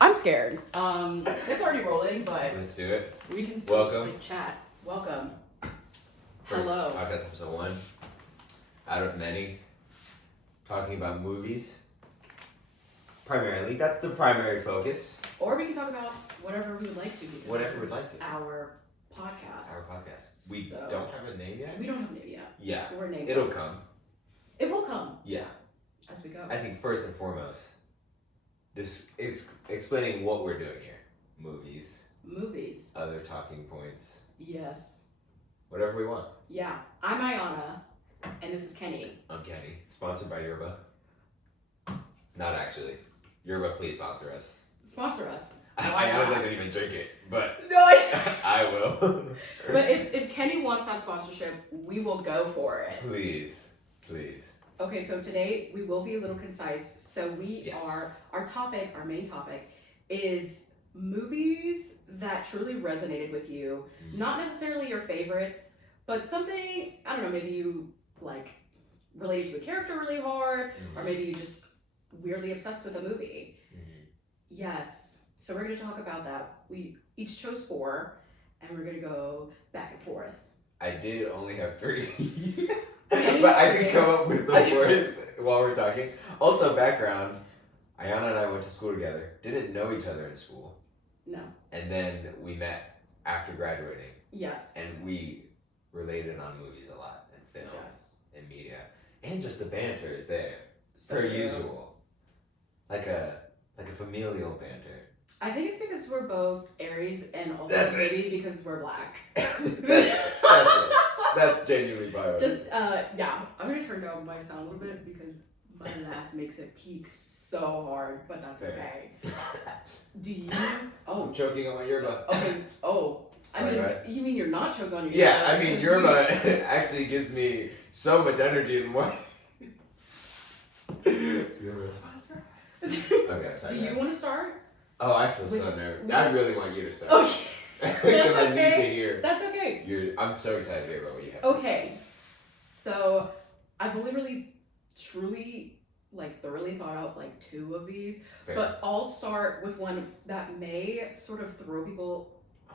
I'm scared. It's already rolling, but let's do it. We can still just like chat. Welcome. First Hello. Podcast episode 1. Out of many. Talking about movies. Primarily. That's the primary focus. Or we can talk about whatever we would like to because whatever we'd like to. Our podcast. We don't have a name yet? We don't have a name yet. Yeah. We're nameless. It'll come. It will come. Yeah. As we go. I think first and foremost, this is explaining what we're doing here. Movies. Other talking points. Yes. Whatever we want. Yeah. I'm Aayanah, and this is Kenny. I'm Kenny. Sponsored by Yerba. Not actually. Yerba, please sponsor us. Sponsor us. Aayanah doesn't even drink it, but no, I will. But if Kenny wants that sponsorship, we will go for it. Please. Okay, so today we will be a little concise. So our main topic is movies that truly resonated with you. Not necessarily your favorites, but something, I don't know, maybe you like related to a character really hard, or maybe you just weirdly obsessed with a movie. Yes. So we're going to talk about that. We each chose 4, and we're going to go back and forth. I did only have 3. But I could come up with the 4th while we're talking. Also, background, Aayanah and I went to school together. Didn't know each other in school. No. And then we met after graduating. Yes. And we related on movies a lot, and film, and media. And just the banter is there. Per usual. Like a familial banter. I think it's because we're both Aries, and also maybe because we're black. That's genuinely bio. Just, yeah. I'm going to turn down my sound a little bit because my laugh makes it peak so hard, but that's okay. Do you? Oh. I'm choking on my yerba. Okay. Oh. You mean you're not choking on your yerba? yerba? Yeah, I mean, yerba actually gives me so much energy in the morning. Okay, sorry. Do you want to start? Oh, I feel so nervous. I really want you to start. Okay. Because I need to hear. That's okay. I'm so excited to hear about what you have. Okay. So, I've only really, truly, thoroughly thought out 2 of these. Fair. But I'll start with one that may sort of throw people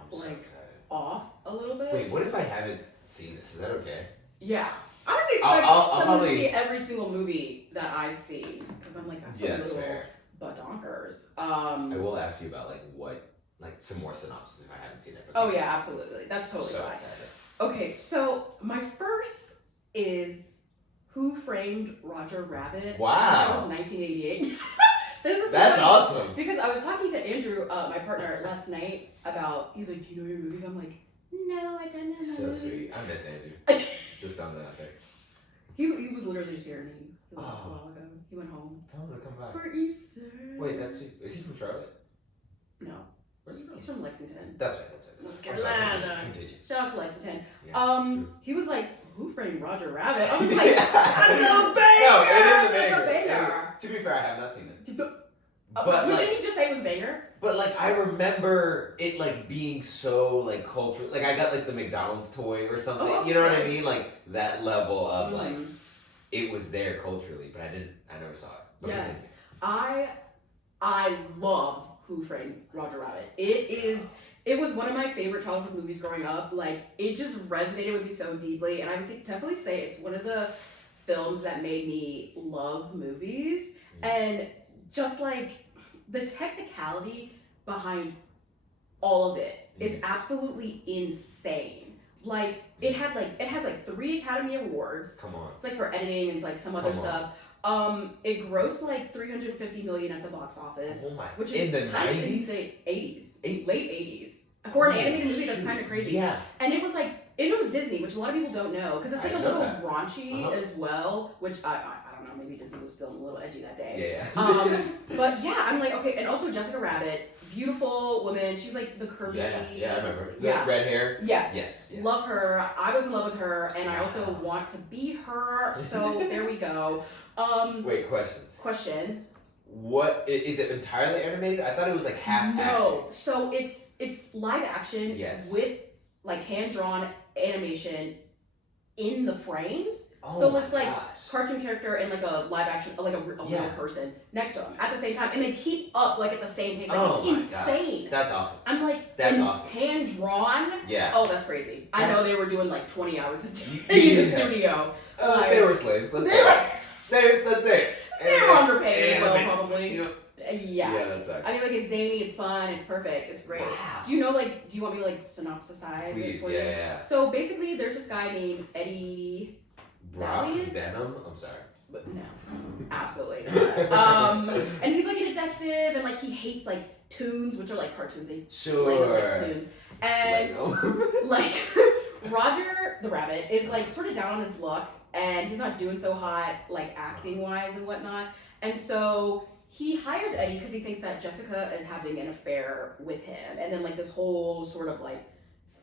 so excited. Off a little bit. Wait, what if I haven't seen this? Is that okay? Yeah. I don't expect someone to see every single movie that I've seen. Because I'm that's a little fair. Badonkers. I will ask you about some more synopsis if I haven't seen it. Oh yeah, absolutely. That's totally so fine. Excited. Okay, so my first is Who Framed Roger Rabbit? Wow. That was 1988. That's awesome. Because I was talking to Andrew, my partner, last night about, he's like, do you know your movies? I'm like, no, I don't know my so movies. Sweet. I miss Andrew. Just throwing that out there. He was literally just here and he left a while ago. He went home. Tell him to come back. For Easter. Wait, is he from Charlotte? No. Where's he from? He's from Lexington. That's right. North Carolina. Continue. Shout out to Lexington. Yeah, he was like, Who Framed Roger Rabbit? I was like, that's a banger! No, it is a banger. That's a banger. To be fair, I have not seen it. But didn't you just say it was banger? But I remember it being so cultural. I got the McDonald's toy or something. Oh, you know what I mean? That level of it was there culturally, but I never saw it. But yes. I love Who Framed Roger Rabbit. It was one of my favorite childhood movies growing up. It just resonated with me so deeply, and I would definitely say it's one of the films that made me love movies. And just the technicality behind all of it is absolutely insane. It has 3 Academy Awards. Come on. It's for editing and some other stuff. It grossed $350 million at the box office. Oh my! Which in is the kind 90s? of insane. 80s, late 80s. For an animated movie, that's kind of crazy. Yeah. And it was it was Disney, which a lot of people don't know because it's a little raunchy as well. Which I don't know. Maybe Disney was feeling a little edgy that day. Yeah. But yeah, I'm okay. And also Jessica Rabbit, beautiful woman. She's the curvy. Yeah, I remember. Yeah. Red hair. Yes. Love her. I was in love with her, and I also want to be her. So there we go. Wait, questions. Question. What is it entirely animated? I thought it was half No, acting. so it's live action with hand drawn animation in the frames. Oh So my it's like gosh. cartoon character and like a live action, like a real person next to him at the same time, and they keep up like at the same pace. Like it's insane. Gosh. That's awesome. I'm like, that's awesome. Hand drawn. Yeah. Oh, that's crazy. I know they were doing like 20 hours a day in the studio. Like, they were slaves. Let's say. Let's say. They were underpaid as well, probably. Yeah. Yeah, that sucks. I mean, like, it's zany, it's fun, it's perfect, it's great. Wow. Do you want me to, like, synopsisize Please, it for yeah. So, basically, there's this guy named Eddie... Venom? I'm sorry. But no, absolutely not. And he's, like, a detective, and, like, he hates, like, tunes, which are, like, cartoons. They slay them like tunes. And, like, Roger the Rabbit is, like, sort of down on his luck, and he's not doing so hot, like, acting-wise and whatnot. And so... he hires Eddie because he thinks that Jessica is having an affair with him. And then, like, this whole sort of, like,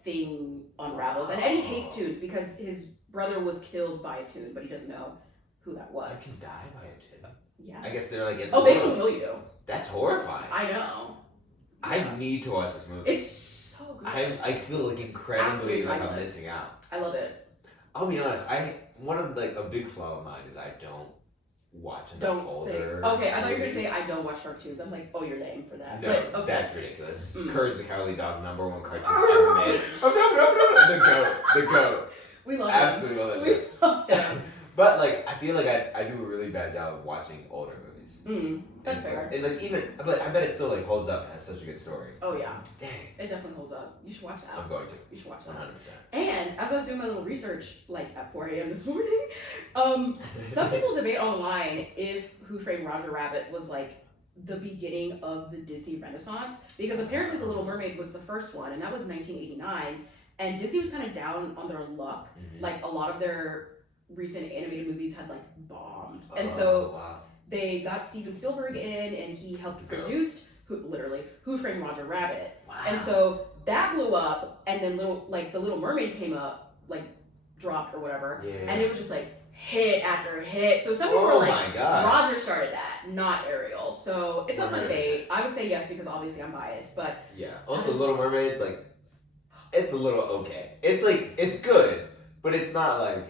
thing unravels. And Eddie hates tunes because his brother was killed by a tune, but he doesn't know who that was. They can die by a tune? Yeah. I guess they're, like, in the they can kill you. That's horrifying. I know. I need to watch this movie. It's so good. I feel, like, incredibly like I'm missing out. I love it. I'll be honest. One of, like, a big flaw of mine is I don't watch enough older Okay, I thought you were movies. gonna say I don't watch cartoons. I'm like, oh, you're lame for that. No, but, okay. That's ridiculous. Courage the Cowardly Dog, #1 cartoon ever made. The goat. We love Absolutely him. love that shit. We love him. But like, I feel like I do a really bad job of watching older movies. That's fair. And like but I bet it still like holds up and has such a good story. Oh yeah. Dang. It definitely holds up. You should watch that. I'm going to. You should watch that. 100%. And as I was doing my little research, like at 4 a.m. this morning, some people debate online if Who Framed Roger Rabbit was like the beginning of the Disney Renaissance, because apparently The Little Mermaid was the first one, and that was 1989, and Disney was kind of down on their luck. Like a lot of their recent animated movies had like bombed, and so they got Steven Spielberg in, and he helped produce Who Framed Roger Rabbit. Wow. And so that blew up, and then The Little Mermaid came up, like dropped or whatever, and it was just like hit after hit. So some people were like, Roger started that, not Ariel. So it's a fun debate. I would say yes because obviously I'm biased, but yeah. Also, Little Mermaid's like, it's a little okay. It's like it's good, but it's not like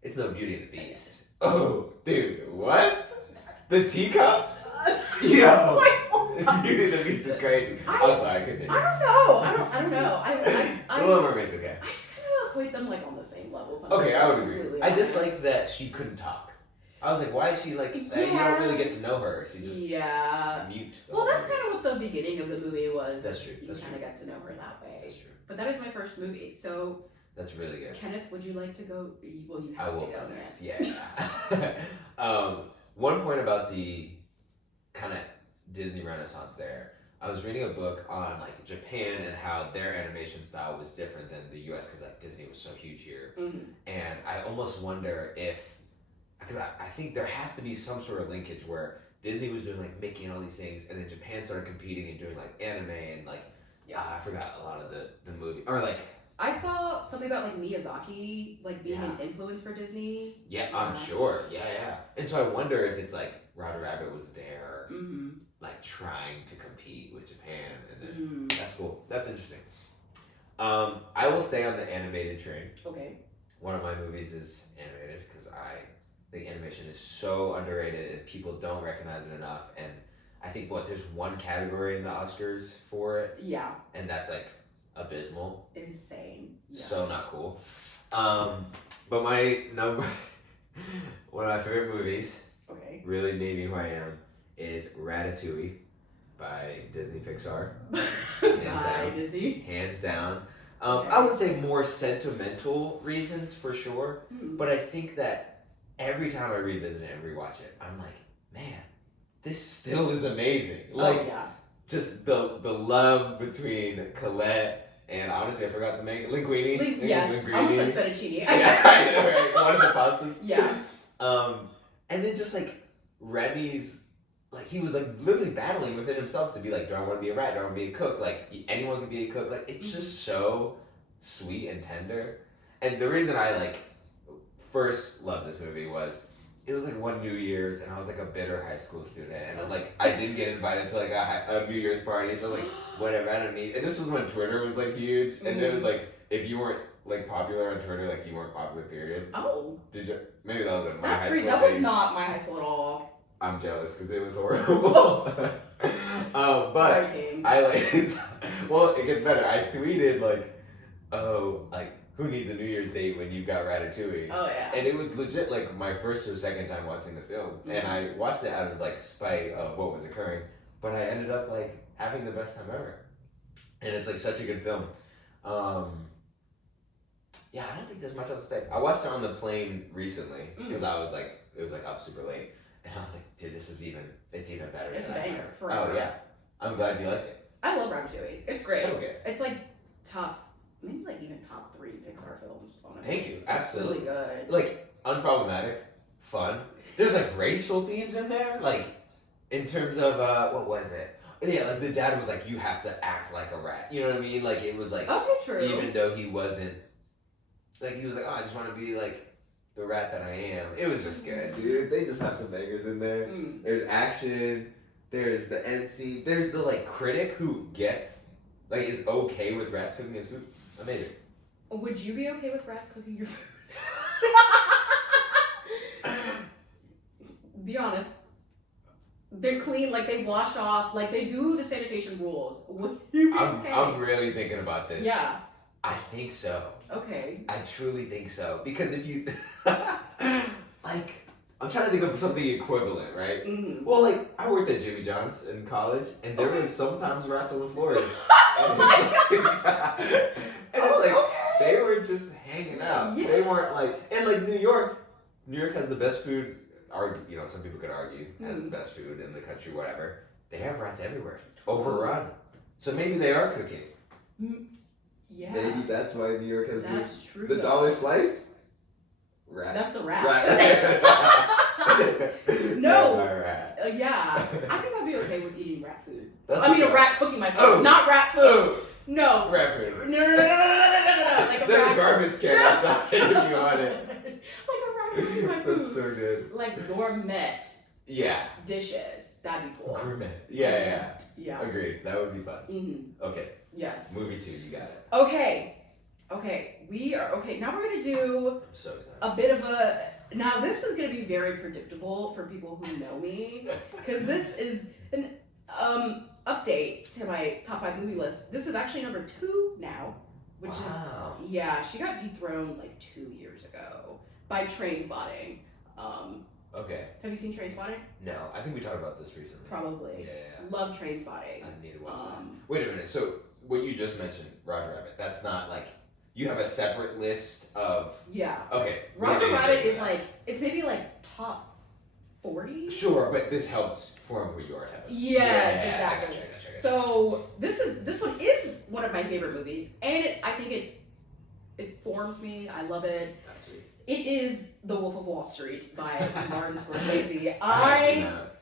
it's no Beauty and the Beast. Oh, dude, what? The teacups? Yo, Beauty and the Beast is crazy. I'm sorry, continue. I don't know. Little Mermaid's okay. I just kind of equate them like on the same level. Okay, I would agree. I just like that she couldn't talk. I was like, why is she like that? You don't really get to know her. She just mute. Well, that's kind of what the beginning of the movie was. That's true. You kind of got to know her that way. That's true. But that is my first movie, so. That's really good. Kenneth, would you like to go? Well, you have to go next. Yeah. One point about the kind of Disney Renaissance there, I was reading a book on like Japan and how their animation style was different than the U.S. because like Disney was so huge here, and I almost wonder if, because I think there has to be some sort of linkage where Disney was doing like Mickey and all these things, and then Japan started competing and doing like anime and like I forgot a lot of the movie or like. I saw something about like Miyazaki like being an influence for Disney. Yeah, I'm sure. Yeah. And so I wonder if it's like Roger Rabbit was there, like trying to compete with Japan, and then that's cool. That's interesting. I will stay on the animated train. Okay. One of my movies is animated because I think animation is so underrated and people don't recognize it enough. And I think there's one category in the Oscars for it. Yeah. And that's like abysmal. Insane. Yeah. So not cool. But my one of my favorite movies, really made me who I am, is Ratatouille by Disney Pixar. Hands down. I would say more sentimental reasons for sure, but I think that every time I revisit it and rewatch it, I'm like, man, this still is amazing. Like, just the love between Colette and honestly, I forgot the name. Linguini. Yes, Linguini. I almost said fettuccine. Yeah, I know, right? One of the pastas. Yeah. And then just like Remy's, like he was like literally battling within himself to be like, do I want to be a rat? Do I want to be a cook? Like anyone can be a cook. Like it's just so sweet and tender. And the reason I like first loved this movie was it was like one New Year's and I was like a bitter high school student and like I didn't get invited to like a New Year's party, so I was like, whatever, I don't need. And this was when Twitter was like huge, and it was like if you weren't like popular on Twitter, like you weren't popular, period? Oh. Did you? Maybe that was at my That's high great. school. That was thing. not my high school at all. I'm jealous because it was horrible. But Sorry, King. I like. Well, it gets better. I tweeted like, "Oh, like who needs a New Year's date when you've got Ratatouille?" Oh yeah. And it was legit like my first or second time watching the film, and I watched it out of like spite of what was occurring, but I ended up like having the best time ever, and it's like such a good film. Yeah, I don't think there's much else to say. I watched it on the plane recently because I was like, it was like up super late, and I was like, dude, it's even better. It's a than I banger. remember. Forever. Oh yeah, I'm glad you liked it. I love Ratatouille. It's great. So good. It's like maybe like even top 3 Pixar films, honestly. Thank you. Absolutely. It's really good. Like unproblematic, fun. There's like racial themes in there, like in terms of what was it? Yeah, like the dad was like, you have to act like a rat. You know what I mean? Like it was like, okay, true. even though he wasn't, like he was like, oh, I just want to be like the rat that I am. It was just good, dude. They just have some bangers in there. There's action. There's the end scene. There's the like critic who gets like is okay with rats cooking his food. Amazing. Would you be okay with rats cooking your food? Be honest. They're clean, like they wash off, like they do the sanitation rules. Would you be okay? I'm really thinking about this. Yeah. I think so. Okay. I truly think so. Because if you like I'm trying to think of something equivalent, right? Mm-hmm. Well, like I worked at Jimmy John's in college, and there was sometimes rats on the floors. And it's like they were just hanging out. Yeah. They weren't like, and like New York has the best food. You know, some people could argue has the best food in the country. Whatever. They have rats everywhere. Overrun. So maybe they are cooking. Yeah. Maybe that's why New York has That's true. the dollar slice. Rat. That's the rat. Rat. No. Rat. Yeah. I think I'd be okay with eating rat food. That's I mean, okay. a rat cooking my food, Oh. not rat food. Oh. No. Rat food. No. Like There's a rat. garbage can outside if you want it. Like a rat cooking my food. That's so good. Like gourmet Yeah. dishes. That'd be cool. Gourmet. Yeah. Yeah. Agreed. That would be fun. Mm-hmm. Okay. Yes. Movie 2, you got it. Okay. We are okay. Now we're gonna do I'm so excited. a bit of a. Now this is gonna be very predictable for people who know me, because this is an update to my top 5 movie list. This is actually number 2 now, which is she got dethroned like 2 years ago by Trainspotting. Okay. Have you seen Trainspotting? No, I think we talked about this recently. Probably. Yeah. Love Trainspotting. I need to watch that. Wait a minute. So what you just mentioned, Roger Rabbit, that's not like you have a separate list of. Yeah. Okay. Roger Rabbit is like it's maybe like top 40. Sure, but this helps form who you are. Type of. Yes, Yeah, exactly. I gotcha. So this one is one of my favorite movies, and I think it forms me. I love it. That's sweet. It is The Wolf of Wall Street by Martin Scorsese.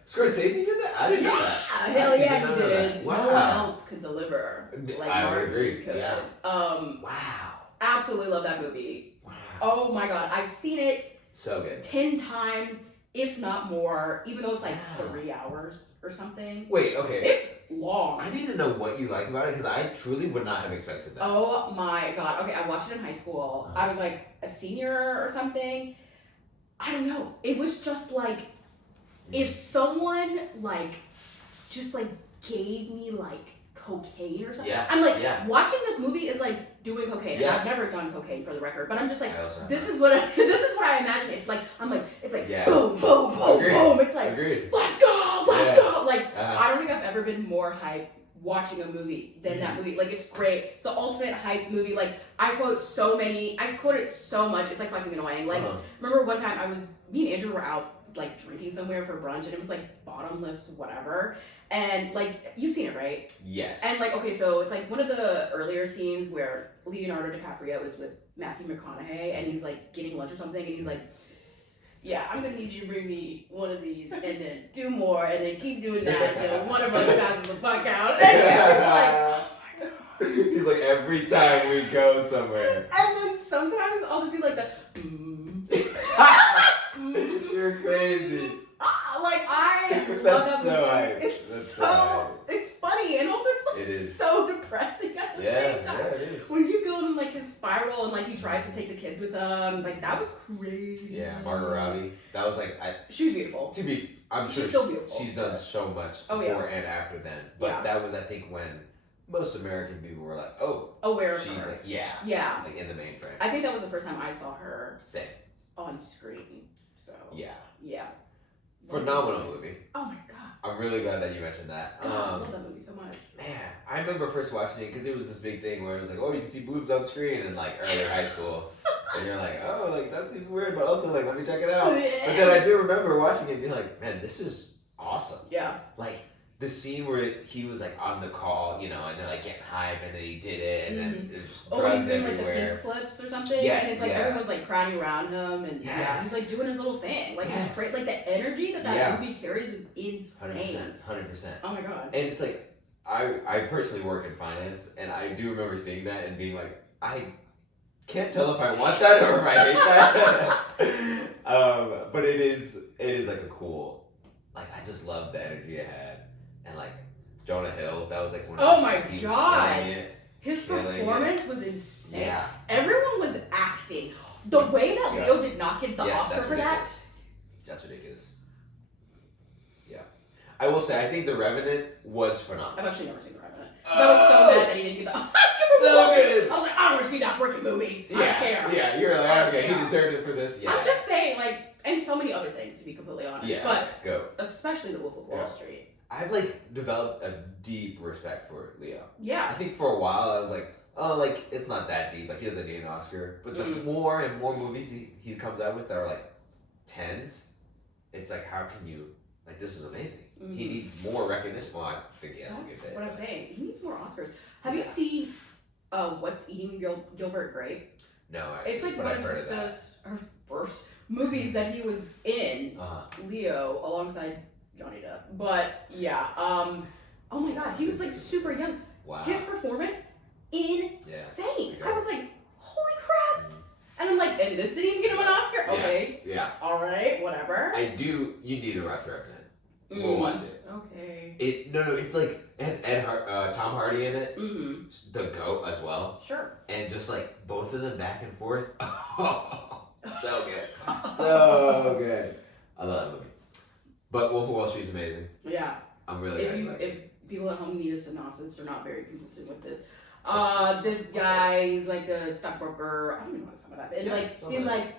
Scorsese did that? I didn't know that. Hell yeah, he did. Wow. No one else could deliver like I would Martin agree. could. Yeah. Wow. Absolutely love that movie. Wow. Oh my god, I've seen it So good. 10 times, if not more, even though it's like 3 hours or something. Wait, okay. It's long. I need to know what you like about it because I truly would not have expected that. Oh my god. Okay, I watched it in high school. I was like a senior or something. I don't know. It was just like if someone like just like gave me like cocaine or something. Yeah. I'm like watching this movie is like doing cocaine. Yes. And I've never done cocaine for the record, but I'm just like this have. is what I imagine. It's like it's like Yeah. boom, boom, boom, Agreed. boom. It's like Agreed. let's go. Like I don't think I've ever been more hyped watching a movie than that movie. Like it's great. It's the ultimate hype movie. Like I quote it so much. It's like fucking annoying. Like remember one time me and Andrew were out like drinking somewhere for brunch and it was like bottomless whatever. And like you've seen it, right? Yes. And like okay, so it's like one of the earlier scenes where Leonardo DiCaprio is with Matthew McConaughey and he's like getting lunch or something and he's like, yeah, I'm gonna need you to bring me one of these and then do more and then keep doing that until one of us passes the fuck out. And it's just like, oh my god. He's like, every time we go somewhere. And then sometimes I'll just do like the You're crazy. like I love That's that so movie. hype. It's funny. funny, and also it's like It is. so depressing at the same time. Yeah, it is. When he's going in like his spiral and like he tries to take the kids with him, like that was crazy. Yeah, Margot Robbie. That was like She was beautiful. I'm sure She's still beautiful. she's done so much before and after then. But that was, I think, when most American people were like, oh, aware of she's her. like, like in the mainframe. I think that was the first time I saw her Same. on screen. So yeah. Phenomenal movie. Oh my god. I'm really glad that you mentioned that. God, I love that movie so much. Man, I remember first watching it because it was this big thing where it was like, oh, you can see boobs on screen in like early high school. And you're like, oh, like that seems weird, but also like, let me check it out. But then I do remember watching it and being like, man, this is awesome. Yeah. Like the scene where he was like on the call, you know, and they're like getting hype and then he did it and then it just drugs he's doing everywhere. like the pink slips or something. Yes, and it's like everyone's like crowding around him and he's like doing his little thing. Like it's great. Like the energy that movie carries is insane. 100%. Oh my god. And it's like I personally work in finance and I do remember seeing that and being like, I can't tell if I want that or if I hate that. But it is like a cool, like I just love the energy it had. And like Jonah Hill, that was like one of my god. His performance was insane. Yeah. Everyone was acting. The way that Leo did not get the Oscar for that. That's ridiculous. Yeah. I will say, I think The Revenant was phenomenal. I've actually never seen The Revenant. I was so mad that he didn't get the Oscar for good. I was like, I don't want to see that freaking movie. I don't care. Yeah, you're like, okay, he deserved it for this. Yeah. I'm just saying, like, and so many other things, to be completely honest. Yeah, but especially The Wolf of Wall Street. I've like developed a deep respect for Leo. Yeah. I think for a while I was like, oh, like it's not that deep. Like he doesn't need an Oscar. But the more and more movies he comes out with that are like tens, it's like how can you like this is amazing. He needs more recognition. Well, I think he has a good day. What I'm saying. He needs more Oscars. Have you seen What's Eating Gilbert Grape? No, actually. It's like but one I've of his first movies that he was in. Leo alongside Johnny Depp. But yeah, oh my god, he was like super young. Wow. His performance, insane. Yeah. I was like, holy crap. And I'm like, and this didn't even get him an Oscar? Okay. Yeah. Alright, whatever. You need to watch Revenant. We'll watch it. Okay. It's like, it has Tom Hardy in it. Mm-hmm. The GOAT as well. Sure. And just like both of them back and forth. Oh, so good. So good. I love that movie. But Wolf of Wall Street is amazing. Yeah. I'm really if people at home need a synopsis, they're not very consistent with this. This guy, he's like a stockbroker. I don't even know what some of that. And he's like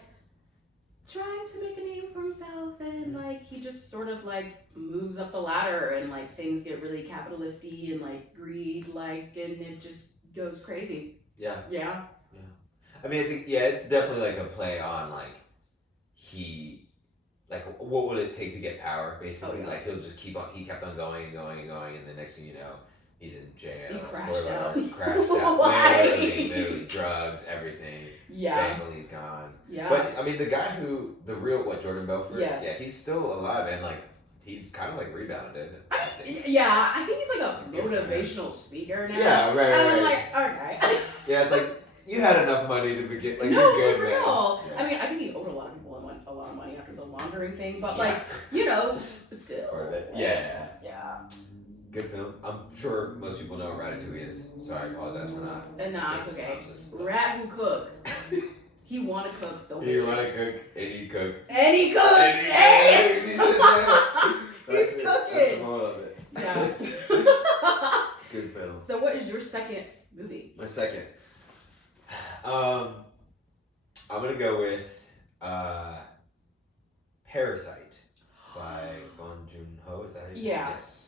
trying to make a name for himself, and like he just sort of like moves up the ladder, and like things get really capitalisty and like greed, like, and it just goes crazy. Yeah. Yeah. Yeah. I mean, I think it's definitely like a play on like like what would it take to get power? Basically, like he kept on going and going and going, and the next thing you know, he's in jail. He crashed out. Crashed out. Why? Literally drugs, everything. Yeah. Family's gone. Yeah. But I mean, the guy Jordan Belfort? Yes. Yeah, he's still alive and like he's kind of like rebounded. I think. Yeah, I think he's like a motivational speaker now. Yeah, right. And I'm like, okay. Yeah, it's like you had enough money to begin. Like no, you're good, for real. man. Yeah. I mean, I think he owed a lot of people a lot of money after the laundering thing, but like, you know, still. Part of it. Yeah. Yeah. Good film. I'm sure most people know what Ratatouille is. Sorry, I apologize for not. Nah, it's okay. Rat who cook. He wanted to cook so bad. He wanted to cook, and he cooked. And he cooked! Hey! He's That's cooking! the moral of it. Yeah. Good film. So what is your second movie? My second. I'm gonna go with Parasite by Bong Joon-ho. Is that how you say it? Yeah. Yes.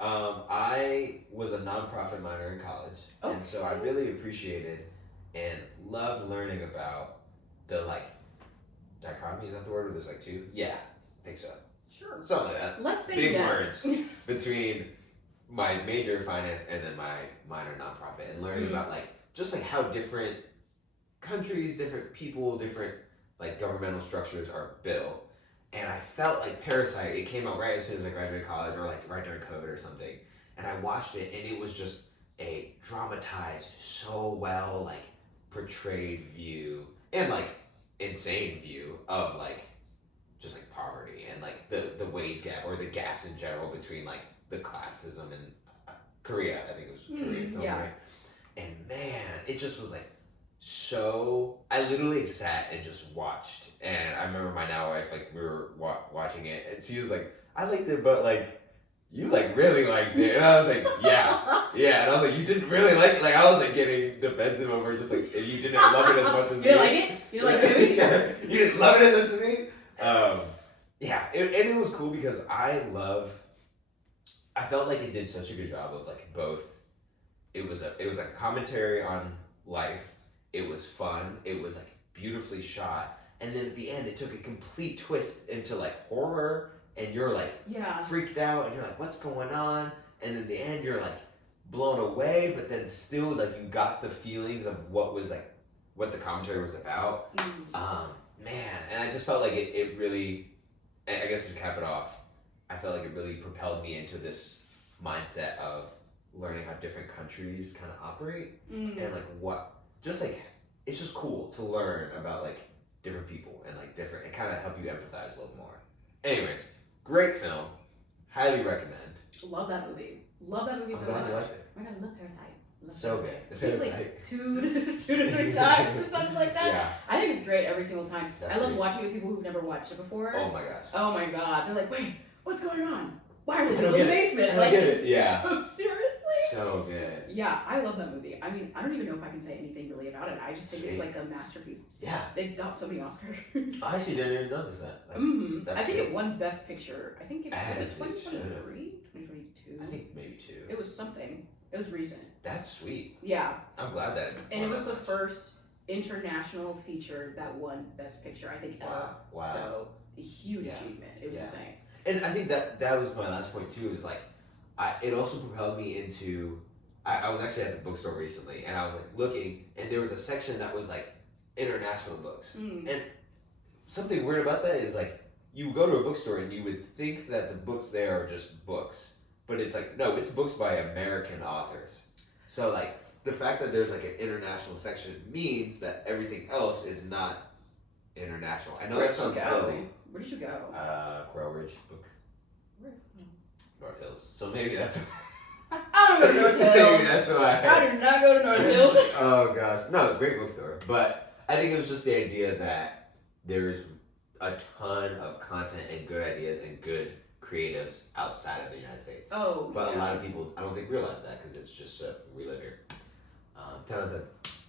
I was a nonprofit minor in college, and so I really appreciated and loved learning about the like dichotomy. Is that the word? Where there's like two? Yeah, I think so. Sure. Something like that. Let's say big yes. words between my major finance and then my minor nonprofit, and learning about like just like how different countries, different people, different like governmental structures are built. And I felt like Parasite, it came out right as soon as I graduated college or like right during COVID or something. And I watched it and it was just a dramatized, so well like portrayed view and like insane view of like just like poverty and like the wage gap or the gaps in general between like the classism and Korea. I think it was Korean film, yeah. right? And man, it just was like so. I literally sat and just watched. And I remember my now wife, like we were watching it, and she was like, "I liked it, but like." You like really liked it, and I was like, yeah, and I was like, you didn't really like it. Like I was like getting defensive over just like if you didn't love it as much as me. You didn't like it? You didn't like it? Yeah. You didn't love it as much as me. And it was cool because I felt like it did such a good job of like both. It was like a commentary on life. It was fun. It was like beautifully shot, and then at the end, it took a complete twist into like horror. And you're like freaked out, and you're like, "What's going on?" And in the end, you're like blown away, but then still like you got the feelings of what the commentary was about. Man, and I just felt like it really, I guess to cap it off, I felt like it really propelled me into this mindset of learning how different countries kind of operate and like it's just cool to learn about like different people and like different and kind of help you empathize a little more. Anyways. Great film. Highly recommend. Love that movie. Love that movie so much. I'm glad you liked it. Oh my god, I love Parasite. So good. I've seen it like 2 to 3 times or something like that. Yeah. I think it's great every single time. That's I love sweet. watching it with people who've never watched it before. Oh my gosh. Oh my god. They're like, wait, what's going on? Why are they I don't in the get it. basement? I Like, get it. Yeah. Seriously? So good. Yeah, I love that movie. I mean, I don't even know if I can say anything really about it. I just think it's like a masterpiece. Yeah. It got so many Oscars. I actually didn't even notice that. Like, I think it won Best Picture. I think it was it 2023? 2022? I think maybe 2. It was something. It was recent. That's sweet. Yeah. I'm glad that. And it was the first international feature that won Best Picture, I think, ever. Wow. So, a huge achievement. It was insane. And I think that was my last point too. Is like, it also propelled me into. I was actually at the bookstore recently, and I was like looking, and there was a section that was like international books. And something weird about that is like you go to a bookstore and you would think that the books there are just books, but it's like no, it's books by American authors. So like the fact that there's like an international section means that everything else is not international. I know that sounds silly. Where did you go? Quail Ridge book. North Hills. So maybe that's. I don't go to North Hills. Maybe that's why. I do not go to North Hills. Oh gosh, no, great bookstore. But I think it was just the idea that there's a ton of content and good ideas and good creatives outside of the United States. Oh, but a lot of people, I don't think, realize that because it's just we live here. 10 out of 10.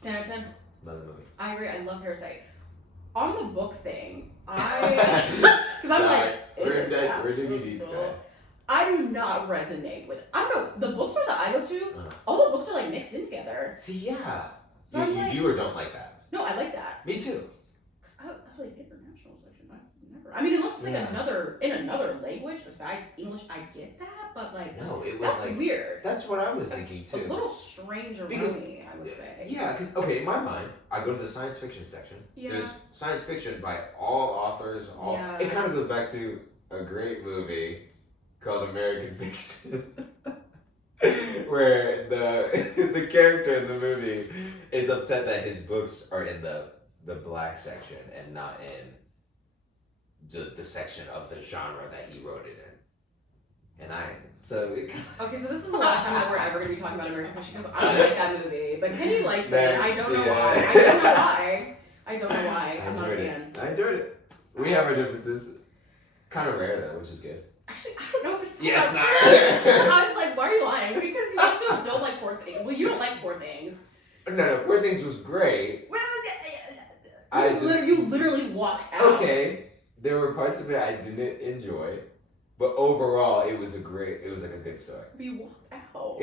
10 out of 10. Love the movie. I agree. I love Parasite. On the book thing, because I'm like, we're digging deep. I do not resonate with. I don't know the bookstores that I go to. All the books are like mixed in together. See, yeah. So you do or don't like that? No, I like that. Me too. Cause I like international section. I never. I mean, unless it's like another language besides English, I get that. But like, no, it was that's like, weird. That's what I was thinking too. A little strange around me, I would say. Yeah, because okay, in my mind, I go to the science fiction section. Yeah. There's science fiction by all authors. It kind of goes back to a great movie called American Fiction, where the character in the movie is upset that his books are in the black section and not in the section of the genre that he wrote it in. And okay, so this is the last time that we're ever going to be talking about American Fiction because I don't like that movie. But Kenny likes it. I don't know why. I don't know why. I'm not a fan. I enjoyed it. We have our differences. Kind of rare though, which is good. Actually, I don't know if it's it's not. I was like, why are you lying? Because you also don't like Poor Things. Well, you don't like Poor Things. No, Poor Things was great. Well, you literally walked out. Okay, there were parts of it I didn't enjoy, but overall, it was like a good story. But you walked out.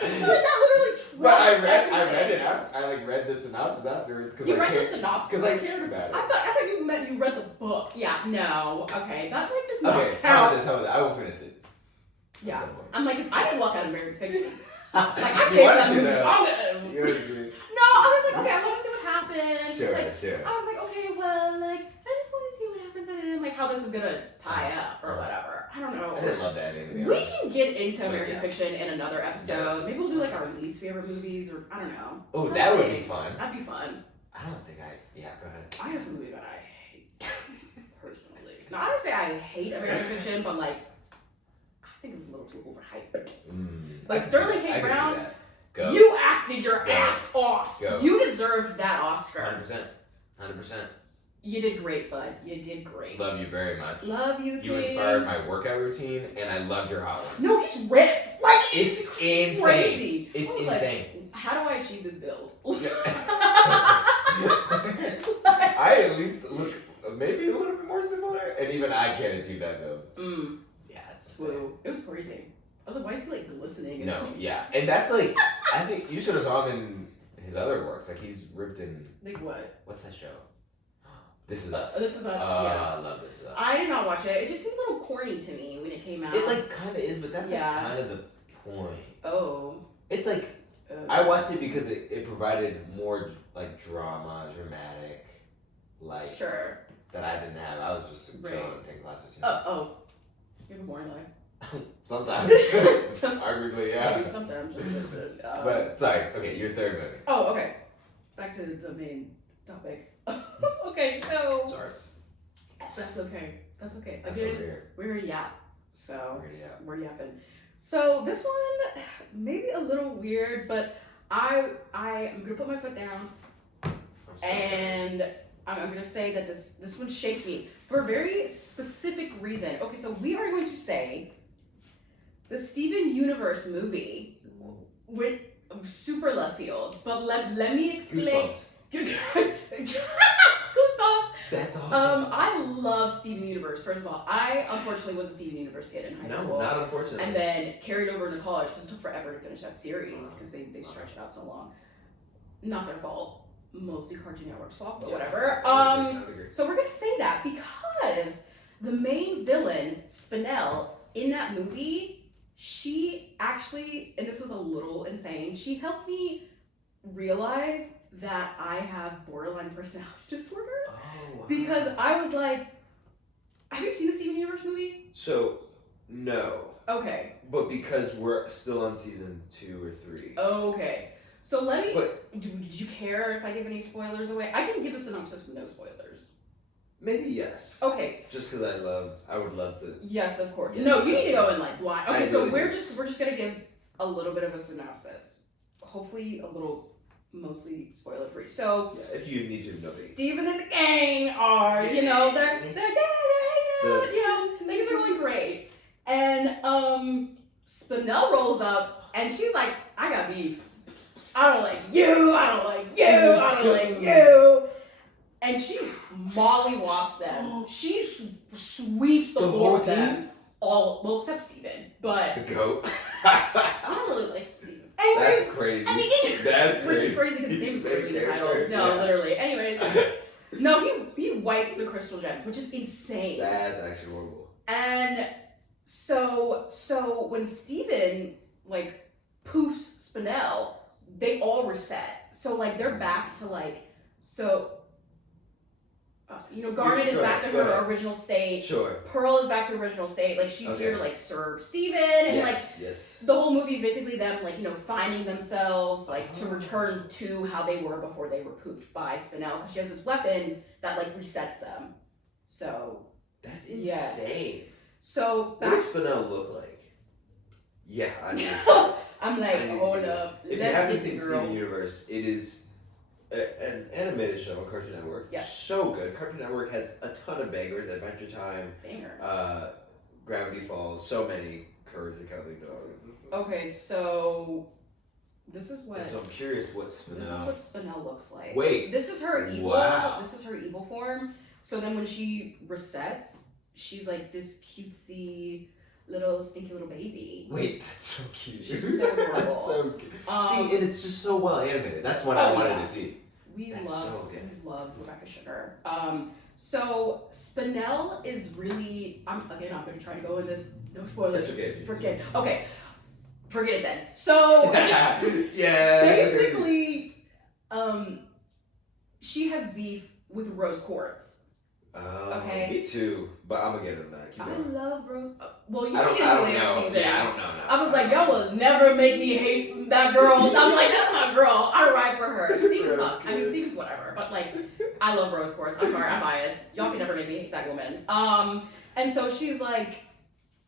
That literally But I read it after. I read the synopsis afterwards because read the synopsis because I cared about it. I thought you meant you read the book. Yeah, no. Okay, that does not count. How about this? I will finish it. Yeah, I'm like, cause I didn't walk out of American Fiction. Like I You paid wanted that to, movie. though. So I'm gonna. No, I was like, okay, I want to see what happens. Sure. I was like, okay, well, like I just want to see what happens and like how this is gonna tie up or whatever. I don't know. I didn't love that ending. We can get into American Fiction in another episode. Yes. Maybe we'll do like our least favorite movies or I don't know. Oh, that would be fun. That'd be fun. I don't think go ahead. I have some movies that I hate personally. Now I don't say I hate American Fiction, but like I think it was a little too overhyped. I But can Sterling see that. I K. can see Brown, that. Go. you acted your Go. ass off. Go. You deserved that Oscar. 100%. You did great, bud. You did great. Love you very much. Love you, You King. inspired my workout routine, and I loved your hot ones. No, he's ripped. Like, It's insane. crazy. It's I was insane. Like, how do I achieve this build? I at least look maybe a little bit more similar, and even I can't achieve that build. Yeah, it's insane. Whoa. It was crazy. I was like, why is he like glistening? No, yeah, and that's like, I think you should have saw him in his other works. Like he's ripped in. Like what? What's that show? This Is Us. This Is Us. Yeah. I love This Is Us. I did not watch it. It just seemed a little corny to me when it came out. It like kind of is, but that's like kind of the point. Oh. It's like I watched it because it provided more like drama, dramatic, like sure. that I didn't have. I was just chilling, taking classes. You know? Oh. You have a boring life. Sometimes. Arguably, yeah. Maybe sometimes. But sorry. Okay, your third movie. Oh, okay. Back to the main topic. Okay, so. Sorry. That's okay. That's okay. That's Again, over here. we're a yap. So We're we're yapping. So this one maybe a little weird, but I'm gonna put my foot down and I'm gonna say that this one shaped me for a very specific reason. Okay, so we are going to say the Steven Universe movie with super left field, but let me explain. Goosebumps. That's awesome. I love Steven Universe. First of all, I unfortunately was a Steven Universe kid in high school. No, not unfortunately. And then carried over into college because it took forever to finish that series because they stretched it out so long. Not their fault. Mostly Cartoon Network's fault, but whatever. So we're gonna say that because the main villain, Spinell, in that movie, she actually, and this is a little insane, she helped me realize that I have borderline personality disorder. Oh, wow. Because I was like, have you seen the Steven Universe movie? So, no. Okay. But because we're still on season 2 or 3. Okay. So let me. But did you care if I give any spoilers away? I can give a synopsis with no spoilers. maybe yes. Okay. Just because I would love to. Yes, of course. Yeah. No, you need to go in like blind. Okay, so really we're just gonna give a little bit of a synopsis. Hopefully, a little. Mostly spoiler free. So yeah, if you need to, nobody. Steven and the gang are, you know, they're hanging out, you know, things are going great. And Spinell rolls up and she's like, I got beef. I don't like you, I don't like you, I don't like you. And she mollywops them. She sweeps the floor with them. All, well, except Steven, but The goat. I don't really like Steven. Anyways, That's crazy. That's That's which crazy. is crazy because his name is literally in the title. Character, No, yeah. literally. Anyways, no, he wipes the crystal gems, which is insane. That's actually horrible. And so when Steven like poofs Spinell, they all reset. So like they're back to like Garnet is back to her original state. Sure. Pearl is back to her original state. Like she's here to like serve Steven and yes. the whole movie is basically them like finding themselves like to return to how they were before they were pooped by Spinell because she has this weapon that like resets them. So That's insane. yes. So What does Spinell look like? Yeah, I need to see this. I'm like, hold this. up. If you haven't seen Steven Universe, it is an animated show on Cartoon Network. Yeah. So good. Cartoon Network has a ton of bangers. Adventure Time. Bangers. Gravity Falls. So many. Courage the Cowardly Dog. Okay, so this is what. And so I'm curious what Spinell. This is what Spinell looks like. Wait. This is her evil. Wow. This is her evil form. So then when she resets, she's like this cutesy little stinky little baby. Wait, that's so cute. She's so adorable. That's so cute. See, and it's just so well animated. That's what I wanted to see. We That's so good. love Rebecca Sugar. So Spinell is really. I'm gonna try to go in this. No spoilers. That's okay. Forget it then. So yeah. basically, she has beef with Rose Quartz. Okay. Me too, but I'm gonna get him that. Keep I going. love Rose. Well, you I can don't get into later know. seasons. Yeah, I don't know. No. I was like, y'all will never make me hate that girl. I'm like, that's my girl. I ride for her. Steven sucks. I mean, Steven's whatever. But like, I love Rose Quartz. I'm sorry, I'm biased. Y'all can never make me hate that woman. And so she's like,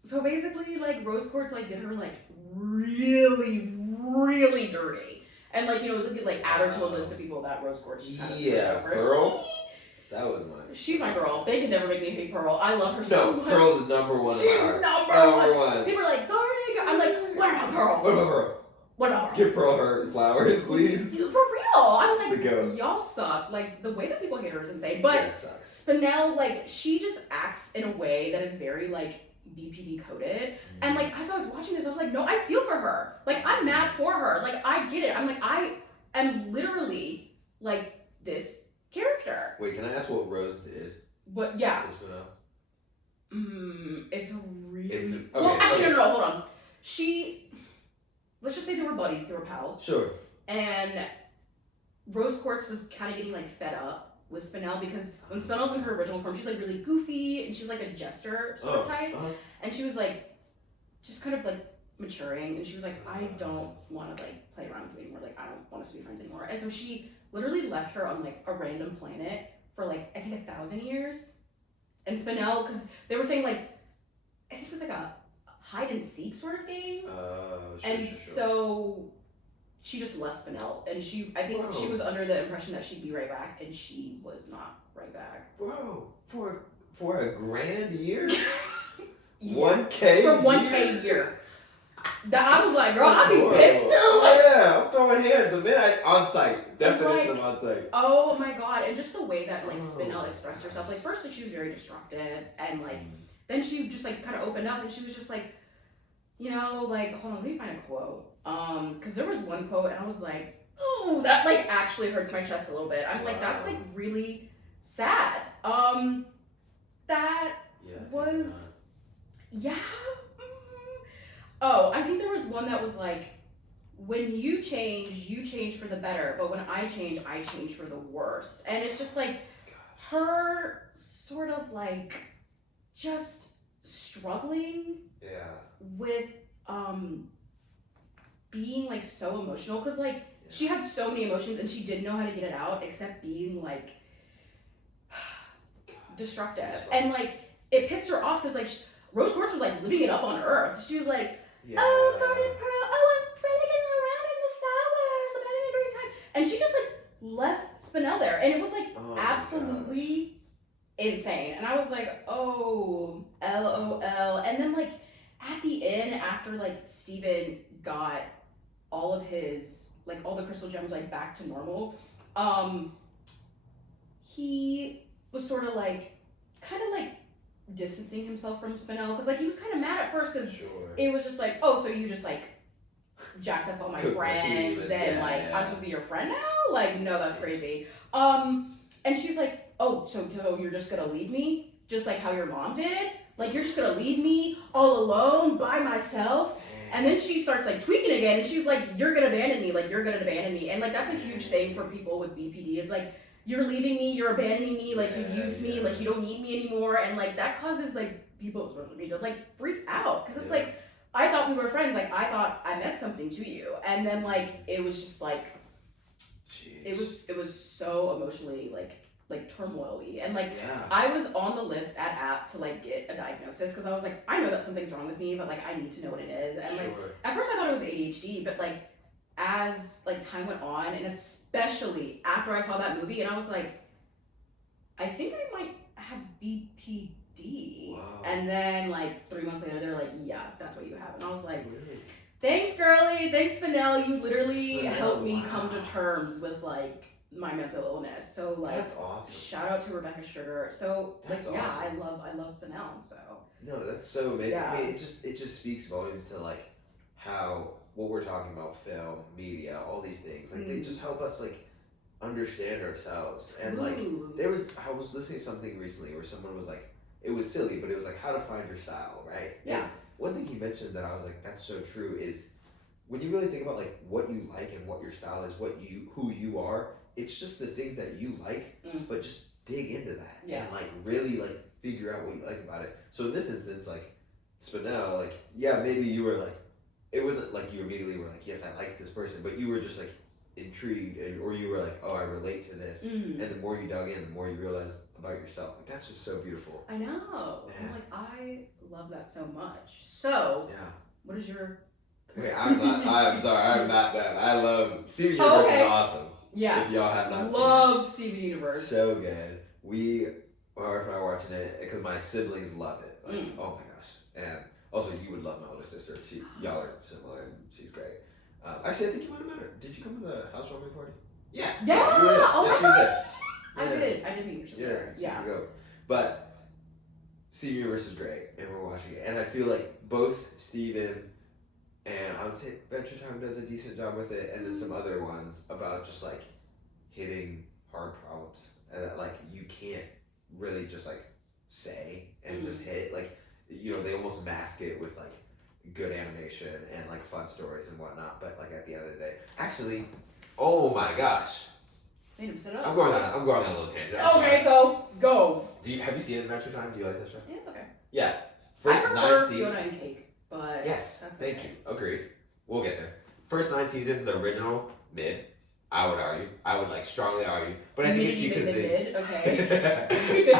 So basically, like, Rose Quartz, like, did her, like, really, really dirty. And, like, you know, look at, like, add her to a list of people that Rose Quartz just kind of screwed over. Pearl? That was mine. She's my girl. They can never make me hate Pearl. I love her so much. Pearl's number one. She's number one. People are like, Garnet. I'm like, what about Pearl? What about Pearl? What about Pearl? Give Pearl her flowers, please. For real. I'm like, y'all suck. Like, the way that people hate her is insane. But Spinel, like, she just acts in a way that is very, like, BPD coded. And, like, as I was watching this, I was like, no, I feel for her. Like, I'm mad for her. Like, I get it. I'm like, I am literally, like, this character. Wait, can I ask what Rose did? What? Yeah. To Spinel? It's really... Okay, well, actually, no, hold on. Let's just say they were buddies. They were pals. Sure. And Rose Quartz was kind of getting, like, fed up with Spinel because when Spinel's in her original form, she's, like, really goofy and she's, like, a jester sort of type. And she was, like, just kind of, like, maturing. And she was like, I don't want to, like, play around with you anymore. Like, I don't want us to be friends anymore. And so she literally left her on, like, a random planet for, like, I think 1,000 years. And Spinel, because they were saying, like, I think it was, like, a hide and seek sort of game. So she just left Spinel, and I think she was under the impression that she'd be right back, and she was not right back. Bro, for a grand year? Yeah. 1K for 1K a year. That I was like, girl, I'd be pissed too. Yeah, I'm throwing hands the minute on site. Definition of on site. Oh my god, and just the way that like Spinel expressed herself. Like first, like, she was very destructive, and like then she just like kind of opened up, and she was just like, you know, like hold on, let me find a quote. Because there was one quote, and I was like, ooh, that like actually hurts my chest a little bit. I'm like, that's like really sad. That was Oh, I think there was one that was like, when you change for the better, but when I change for the worst. And it's just like her sort of like just struggling with being like so emotional, because like she had so many emotions and she didn't know how to get it out except being like destructive. And like it pissed her off because like Rose Quartz was like living it up on Earth. She was like, oh, Garden Pearl, oh, I'm frolicking around in the flowers, I'm having a great time. And she just like left Spinel there, and it was like absolutely insane. And I was like, oh, LOL. And then like at the end, after like Steven got all of his like all the crystal gems like back to normal, he was sort of like kind of like distancing himself from Spinel, because like he was kind of mad at first because it was just like, oh, so you just like jacked up all my friends and like I'm supposed to be your friend now? Like, no, that's crazy. And she's like, oh, so you're just gonna leave me just like how your mom did? Like you're just gonna leave me all alone by myself? And then she starts like tweaking again, and she's like, you're gonna abandon me, like you're gonna abandon me. And like that's a huge thing for people with BPD. It's like, you're leaving me, you're abandoning me, like you used me, like you don't need me anymore. And like that causes like people supposed to like freak out, because it's like, I thought we were friends, like I thought I meant something to you, and then like it was just like it was so emotionally like turmoil-y. And like I was on the list at app to like get a diagnosis, because I was like, I know that something's wrong with me, but like I need to know what it is. And like at first I thought it was ADHD, but like as like time went on, and especially after I saw that movie, and I was like, I think I might have BPD. Wow. And then like 3 months later, they're like, yeah, that's what you have. And I was like, thanks, girly, thanks, Spinel. You literally helped me come to terms with like my mental illness. So like, that's awesome. Shout out to Rebecca Sugar. So that's like, awesome. I love Spinel. So no, that's so amazing. I mean, it just speaks volumes to like how what we're talking about, film, media, all these things, like they just help us like understand ourselves. And like I was listening to something recently where someone was like, it was silly, but it was like how to find your style, right? Yeah. And one thing he mentioned that I was like, that's so true, is when you really think about like what you like and what your style is, who you are, it's just the things that you like, but just dig into that and like really like figure out what you like about it. So in this instance, like Spinel, like maybe you were like, it wasn't like you immediately were like, yes, I like this person, but you were just like intrigued, or you were like, oh, I relate to this, and the more you dug in, the more you realized about yourself. Like, that's just so beautiful. I know. Yeah. I'm like, I love that so much. So, Yeah. what is your... Okay, I'm sorry, I'm not that. I love Steven Universe is awesome. Yeah. If y'all have not love seen it. Steven Universe. So good. My wife and I are watching it because my siblings love it. Like, oh my gosh. And also, you would love my older sister. Y'all are similar, and she's great. Actually, I think you might have met her. Did you come to the housewarming party? Yeah. Yeah. You were there. Oh yes, my you were gosh. there. I did meet your sister. Yeah. But Steven Universe is great, and we're watching it. And I feel like both Steven and I would say Adventure Time does a decent job with it, and then some other ones about just like hitting hard problems and that like you can't really just like say and just hit. Like, you know, they almost mask it with like good animation and like fun stories and whatnot, but like at the end of the day, actually, oh my gosh, made him sit up. I'm going on a little tangent. Okay, go. Have you seen Adventure Time? Do you like that show? Yeah, it's okay. Yeah. I First prefer 9 seasons. Fiona and Cake, but Yes, that's thank okay. you. Agreed. We'll get there. First 9 seasons, the original, mid. I would argue. I would like strongly argue. But I think it's because they... Okay.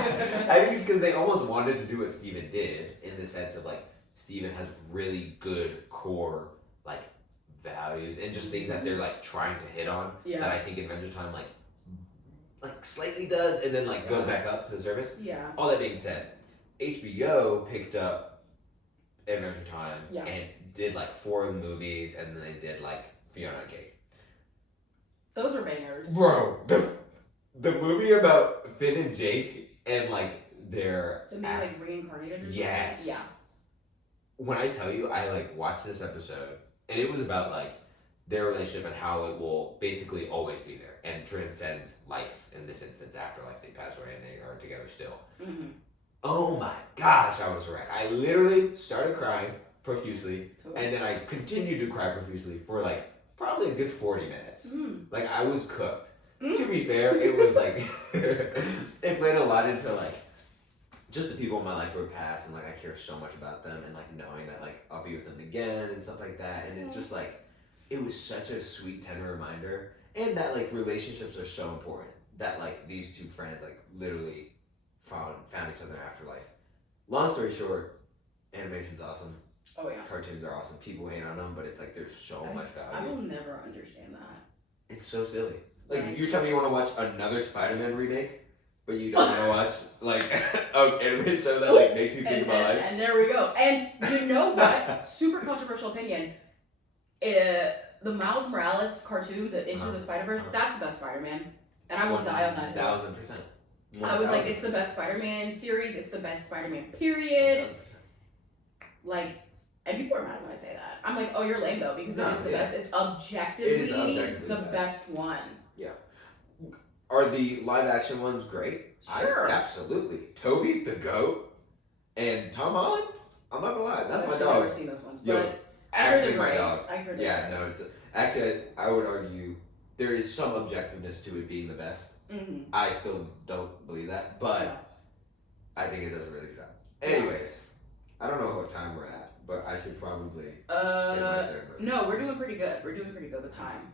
I think it's because they almost wanted to do what Steven did, in the sense of like, Steven has really good core like values and just things that they're like trying to hit on, that I think Adventure Time like slightly does, and then like goes back up to the surface. Yeah. All that being said, HBO picked up Adventure Time and did like 4 of the movies, and then they did like Fiona and Cake. Those were bangers. Bro, the movie about Finn and Jake and like their... To be like reincarnated or something? Yes. Yeah. When I tell you, I like watched this episode, and it was about like their relationship and how it will basically always be there and transcends life, in this instance, afterlife. They pass away and they are together still. Mm-hmm. Oh my gosh, I was wrecked. I literally started crying profusely, and then I continued to cry profusely for like probably a good 40 minutes. Like, I was cooked. To be fair, it was like it played a lot into like just the people in my life who are past, and like I care so much about them, and like knowing that like I'll be with them again and stuff like that. And it's just like, it was such a sweet, tender reminder, and that like relationships are so important, that like these two friends like literally found each other in afterlife. Long story short, animation's awesome. Oh yeah. Cartoons are awesome. People hate on them, but it's like there's so much value. I will never understand that. It's so silly. Like, you're telling me you want to watch another Spider-Man remake, but you don't want to watch like an animated show that like makes you think about life. And there we go. And you know what? Super controversial opinion. The Miles Morales cartoon, the Into the Spider-Verse, that's the best Spider-Man, and I will die on that hill. 1000%. I was like, it's the best Spider-Man series. It's the best Spider-Man period. 100%. Like, and people are mad when I say that. I'm like, oh, you're lame though, because it is the best. It's objectively, the best one. Yeah. Are the live action ones great? Sure. Absolutely. Toby, the goat, and Tom Holland. I'm not gonna lie, that's my dog. I've never seen those ones, Yo, but actually, my great. dog. I heard No, it's actually I would argue there is some objectiveness to it being the best. Mm-hmm. I still don't believe that, but I think it does a really good job. Anyways, I don't know what time we're at, but I should probably hit my third movie. No, we're doing pretty good. We're doing pretty good with time.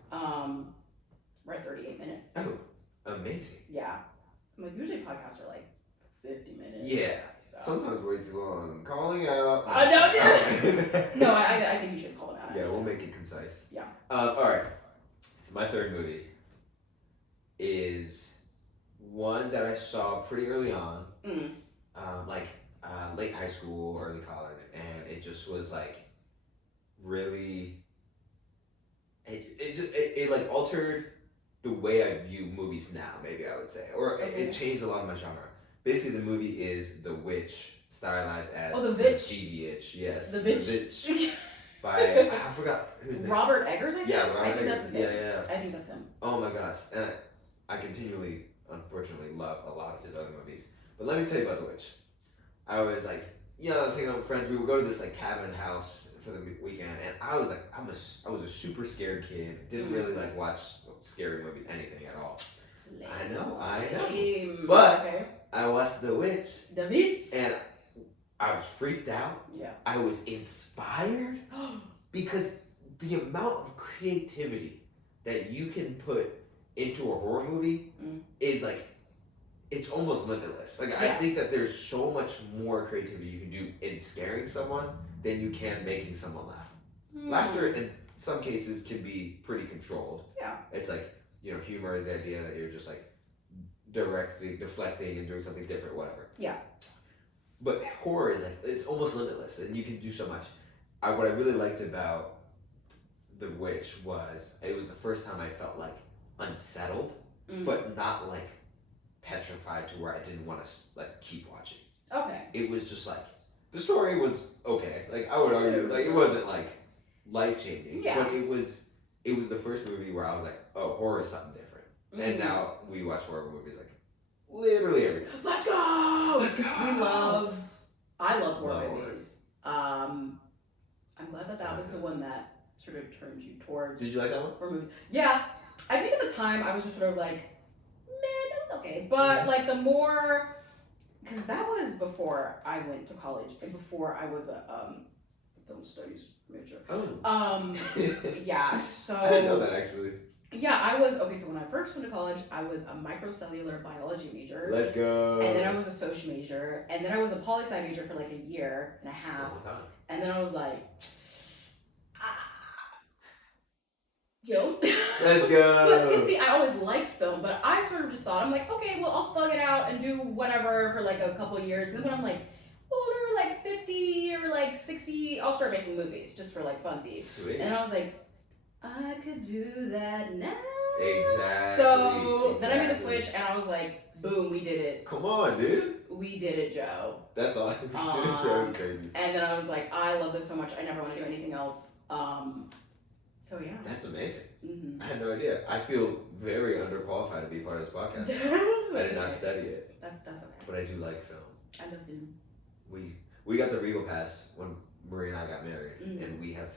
We're at 38 minutes. Oh, amazing. Yeah. I'm like, usually podcasts are like 50 minutes. Yeah. So. Sometimes way too long. Calling out. No, I think you should call it out. Yeah, we'll make it concise. Yeah. All right. My third movie is one that I saw pretty early on, late high school, early college, and it just was like really. It like altered the way I view movies now. Maybe I would say, or it changed a lot of my genre. Basically, the movie is The Witch, stylized as The Witch. GVH. Yes, The Witch. By I forgot whose name. Robert Eggers, I think. Yeah, Robert I think Eggers. that's his name. Yeah. I think that's him. Oh my gosh, and I continually, unfortunately, love a lot of his other movies. But let me tell you about The Witch. I was like, I was hanging out with friends. We would go to this like cabin house for the weekend, and I was like, I was a super scared kid. Didn't really like watch scary movies, anything at all. Lame. I know. Lame. But I watched The Witch. The Witch. And I was freaked out. Yeah. I was inspired because the amount of creativity that you can put into a horror movie is like, it's almost limitless. Like I think that there's so much more creativity you can do in scaring someone than you can making someone laugh. Laughter in some cases can be pretty controlled. Yeah. It's like, you know, humor is the idea that you're just like deflecting and doing something different, whatever. Yeah. But horror is like, it's almost limitless and you can do so much. What I really liked about The Witch was, it was the first time I felt like unsettled, but not like petrified to where I didn't want to like keep watching. Okay. It was just like, the story was okay. Like I would argue, like it wasn't like life changing, but it was the first movie where I was like, oh, horror is something different. And now we watch horror movies like literally every day. Let's go! I love horror movies. I'm glad that was the one that sort of turned you towards. Did you like that one? Horror movies. Yeah. I think at the time I was just sort of like, man, that was okay. But like the more, because that was before I went to college and before I was a film studies major. Oh. Yeah, so. I didn't know that actually. Yeah, I was, okay, so when I first went to college, I was a microcellular biology major. Let's go. And then I was a soc major. And then I was a poli-sci major for like a year and a half. That's a long time. And then I was like, film. Let's go. But you see, I always liked film, but I sort of just thought, I'm like, okay, well, I'll thug it out and do whatever for like a couple of years. And then when I'm like older, like 50 or like 60, I'll start making movies just for like funsies. Sweet. And I was like, I could do that now. Exactly. So then I made the switch and I was like, boom, we did it. Come on, dude. We did it, Joe. That's all. Joe is crazy. And then I was like, I love this so much. I never want to do anything else. So yeah. That's amazing. Mm-hmm. I had no idea. I feel very underqualified to be part of this podcast. I did not study it. That's okay. But I do like film. I love film. We got the Regal Pass when Marie and I got married, and we have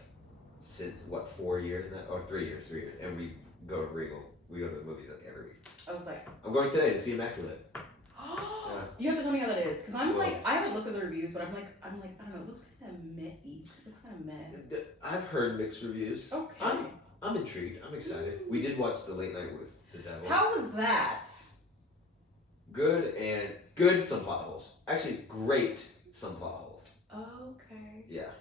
since 4 years now, or 3 years, and we go to Regal. We go to the movies like every week. I was like, I'm going today to see Immaculate. You have to tell me how that is, because I'm like, I haven't looked at the reviews, but I'm like, I don't know, it looks kind of meh-y. It looks kind of meh. I've heard mixed reviews. Okay. I'm intrigued. I'm excited. We did watch The Late Night with the Devil. How was that? Good, some plot holes. Actually, great, some plot holes. Okay. Yeah.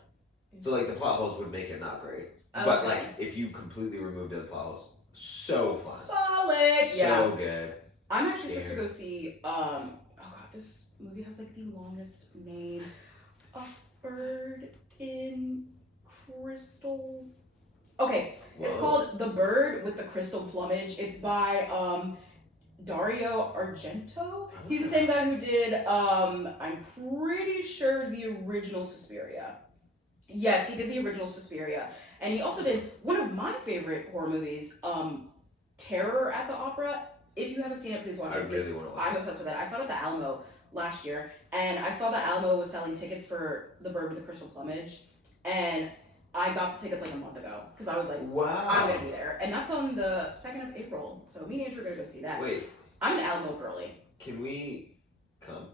So like the plot holes would make it not great. Okay. But like if you completely removed the plot holes, so fun. Solid. Yeah. So good. I'm actually supposed to go see oh god, this movie has like the longest name. A Bird in Crystal. Okay, Whoa. It's called The Bird with the Crystal Plumage. It's by Dario Argento. He's the same guy who did I'm pretty sure the original Suspiria. Yes, he did the original Suspiria. And he also did one of my favorite horror movies, Terror at the Opera. If you haven't seen it, please watch it. I really want to watch I'm obsessed with it. I saw it at the Alamo last year, and I saw that Alamo was selling tickets for The Bird with the Crystal Plumage, and I got the tickets like a month ago because I was like, wow, I'm gonna be there, and that's on the 2nd of April. So me and Andrew are gonna go see that. Wait, I'm an Alamo girly. can we come?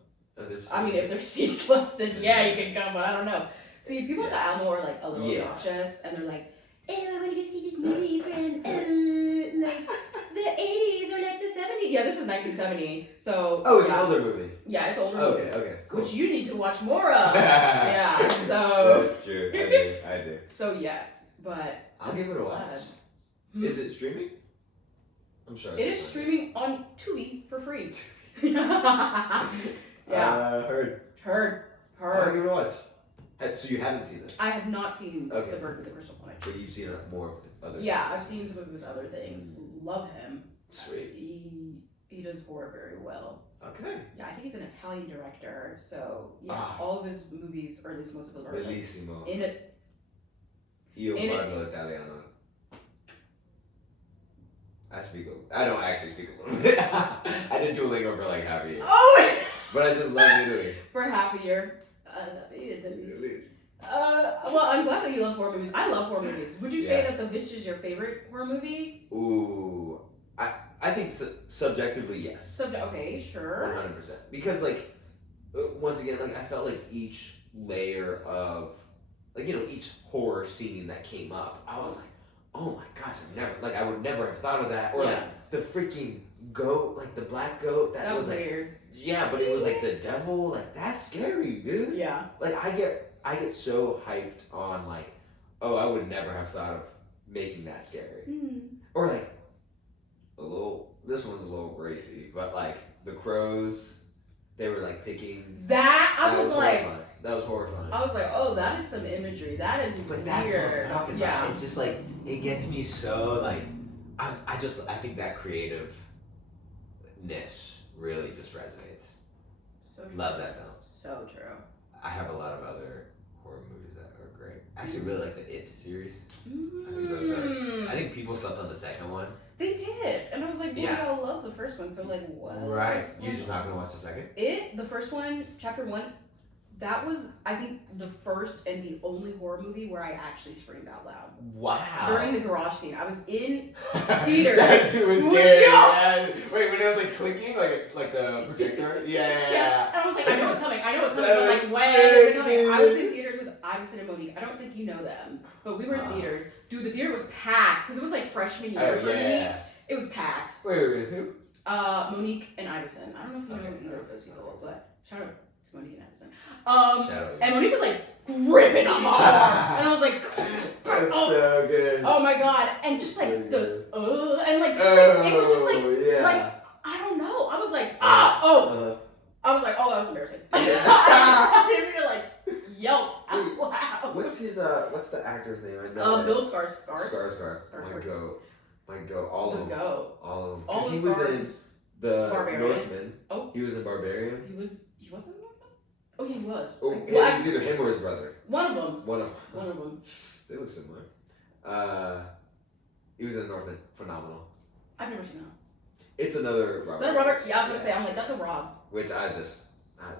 I mean, if there's seats left, then yeah, you can come, but I don't know. See, people at the Alamo are like a little obnoxious, and they're like, "Oh, I want to go see this movie from like the 80s or like the 70s." Yeah, this is 1970, so. Oh, it's an older movie. Yeah, it's older. Okay, cool. Which you need to watch more of. Yeah, so. That's true. I do. So yes, but. I'll give it a watch. Is it streaming? I'm sure. It is streaming on Tubi for free. Yeah. Heard. I'll give it a watch. So you haven't seen this? I have not seen Okay. The Bird with the Crystal Plumage. But you've seen more of the other. Yeah, I've seen some of his other things. Love him. Sweet. He does horror very well. Okay. Yeah, I think he's an Italian director. So yeah, all of his movies, or at least most of them, are Bellissimo. in it. Io parlo italiano. I don't actually speak a little bit. I did Duolingo for like half a year. Oh! But I just love Italy. For half a year. I love Italy. Well, I'm glad that you love horror movies. I love horror movies. Would you say that The Witch is your favorite horror movie? Ooh, I think subjectively yes. Okay, sure. 100%. Because like, once again, like I felt like each layer of, like, you know, each horror scene that came up, I was like, oh my gosh, I would never have thought of that. Or like the freaking goat, like the black goat that was like weird. Yeah, but it was like the devil. Like that's scary, dude. Yeah. Like I get so hyped on like, oh, I would never have thought of making that scary. Or like this one's a little racy, but like the crows, they were like picking. That was like horrifying. That was horrifying. I was like, oh, that is some imagery. That is But weird. that's what I'm talking about. Yeah. It just like it gets me so like I think that creativeness really just resonates. So true. Love that film. So true. I have a lot of other horror movies that are great. I actually really like the It series. I think people slept on the second one. They did, and I was like, well, y'all love the first one, so like, what? Right. You're just not gonna watch the second? The first one, chapter 1, that was, I think, the first and the only horror movie where I actually screamed out loud. Wow. During the garage scene, I was in theater. That shit was scary. Yeah. Wait, when it was like clicking, like the projector? Yeah. And I was like, I know it's coming, but like, when is it coming? I was in theaters with Iverson and Monique. I don't think you know them, but we were in theaters. Dude, the theater was packed, because it was like freshman year for me. It was packed. Wait, who? Monique and Iverson. I don't know if you know either of those people, but shout out to Monique and Iverson. And Monique was like gripping on my arm, and I was like, that's so good. Oh my god! And just like and like just like it was just like I don't know. I was like I was like, oh, that was embarrassing. I didn't mean to like yelp out loud. What's the actor's name? I know. Bill Skarsgård. My goat. All of them. All he the was stars. in the Barbarian. Northman. Oh. He was in Barbarian. He wasn't in Northman? Oh, yeah, he was. Oh, it was either him or his brother. One of them. One of them. They look similar. He was in Northman. Phenomenal. I've never seen that. It's another Robert. Is that a Robert? Yeah, I was gonna say. I'm like, that's a Rob. Which I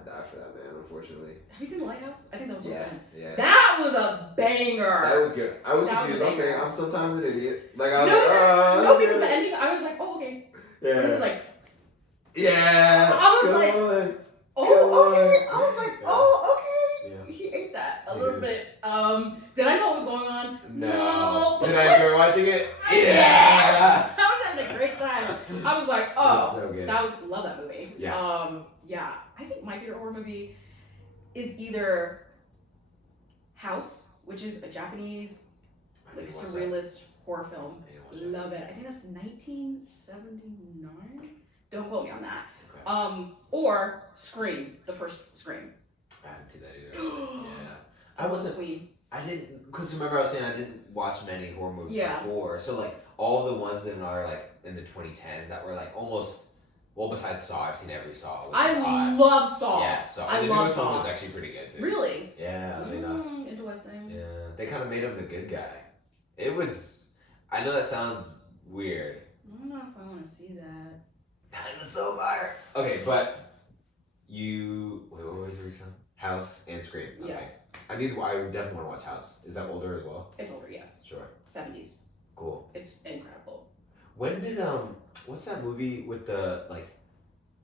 die for that man, unfortunately. Have you seen The Lighthouse? I think that was the same. Yeah. That was a banger. That was good. I was confused. I was saying I'm sometimes an idiot. Like I was no, because the ending, I was like, oh, okay. Yeah. And it was like, yeah. I was like, okay. I was like, oh, okay. Yeah. He ate that a little bit. Did I know what was going on? No. Did I enjoy watching it? Yeah. I was having a great time. I was like, oh, that's so good. Love that movie. Yeah. Yeah. I think my favorite horror movie is either House, which is a Japanese like surrealist horror film. Love it. I think that's 1979. Don't quote me on that. Okay. Or Scream, the first Scream. I haven't seen that either. Yeah. I didn't, because remember I was saying I didn't watch many horror movies before. So like all the ones that are like in the 2010s that were like almost, well, besides Saw, I've seen every Saw. I love Saw. Yeah, Saw. I the love newest Saw. one was actually pretty good too. Really? Yeah, enough. Interesting. Yeah, they kind of made him the good guy. It was, I know that sounds weird. I don't know if I want to see that. That is so fire. Okay, but wait, what was your reason? House and Scream. Okay. Yes. I definitely want to watch House. Is that older as well? It's older, yes. Sure. 70s. Cool. It's incredible. When did what's that movie with the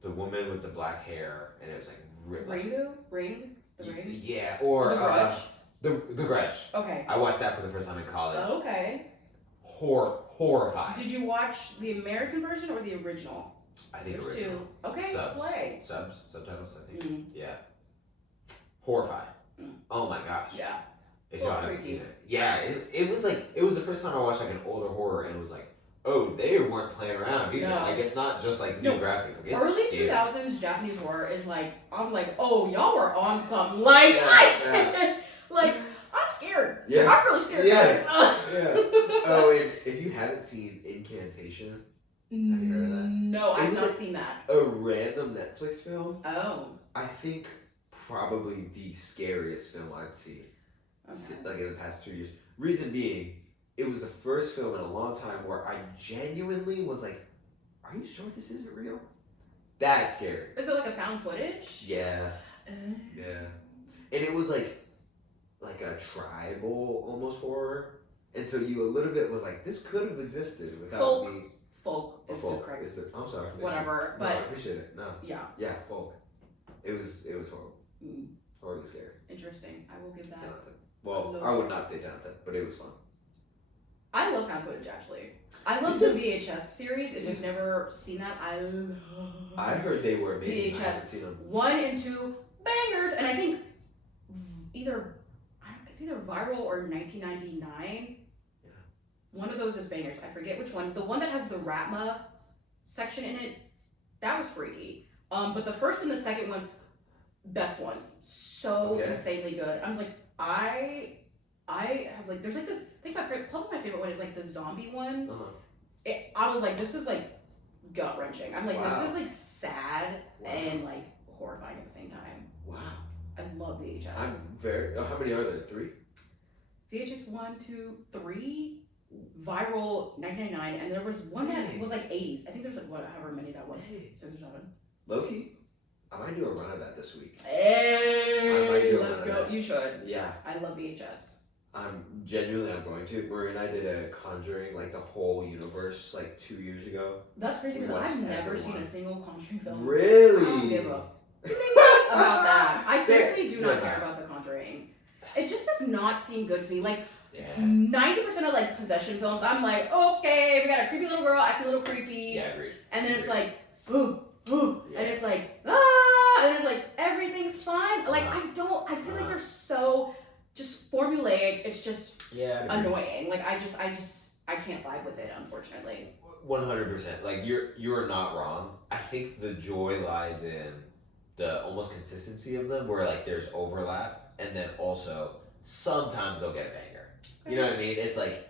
woman with the black hair and it was like Ring? The Ring? Yeah, or The Grudge? The Grudge. Okay. I watched that for the first time in college. Okay. Horrified. Did you watch the American version or the original? I think There's original. two. Okay, slay. Subtitles, I think. Yeah. Horrified. Oh my gosh. Yeah. If y'all haven't seen it. Yeah, it was like, it was the first time I watched like an older horror and it was like, oh, they weren't playing around either. No. Like it's not just like new graphics. Like, it's early scary. 2000s Japanese horror is like, I'm like, oh, y'all were on something. Like, like, I'm scared. Yeah. I'm really scared. Yeah. Oh, if you haven't seen Incantation, have you heard of that? No, I've not seen that. A random Netflix film. Oh. I think probably the scariest film I'd seen. Okay. Like in the past 2 years. Reason being, it was the first film in a long time where I genuinely was like, are you sure this isn't real? That's scary. Is it like a found footage? Yeah. Yeah. And it was like a tribal almost horror. And so you a little bit was like, this could have existed without me. Folk is the correct. I'm sorry. Whatever. But I appreciate it. No. Yeah. Yeah, folk. It was horrible. Horribly scary. Interesting. I will give that. 10 out of 10. Well, I would not say 10 out of 10, but it was fun. I love found footage actually. I love the VHS series. If you've never seen that, I heard they were amazing. VHS. I haven't seen them. 1 and 2 bangers, and I think it's either Viral or 1999. Yeah. One of those is bangers. I forget which one. The one that has the Ratma section in it, that was freaky. But the first and the second ones, best ones. So insanely good. I'm like, I have like, there's like this. I think probably my favorite one is like the zombie one. I was like, this is like gut wrenching. I'm like, this is like sad and like horrifying at the same time. Wow. I love VHS. I'm very. How many are there? 3? VHS 1, 2, 3, Viral 1999, and there was one that was like 80s. I think there's like however many that was. 6 or 7. Loki, I might do a run of that this week. Hey, let's go. You should. Yeah. I love VHS. I'm going to. Marie and I did a Conjuring, like the whole universe, like 2 years ago. That's crazy because I've never seen a single Conjuring film. Really? I don't give a about that. I seriously do not care about The Conjuring. It just does not seem good to me. Like 90% of like possession films, I'm like, okay, we got a creepy little girl acting a little creepy. Yeah, agreed. And then it's like, ooh, and it's like, ah, and it's like everything's fine. Like I feel like they're so just formulaic. It's just annoying. Like I can't vibe with it, unfortunately. 100%. Like you're not wrong. I think the joy lies in the almost consistency of them, where like there's overlap, and then also sometimes they'll get a banger. You know what I mean? It's like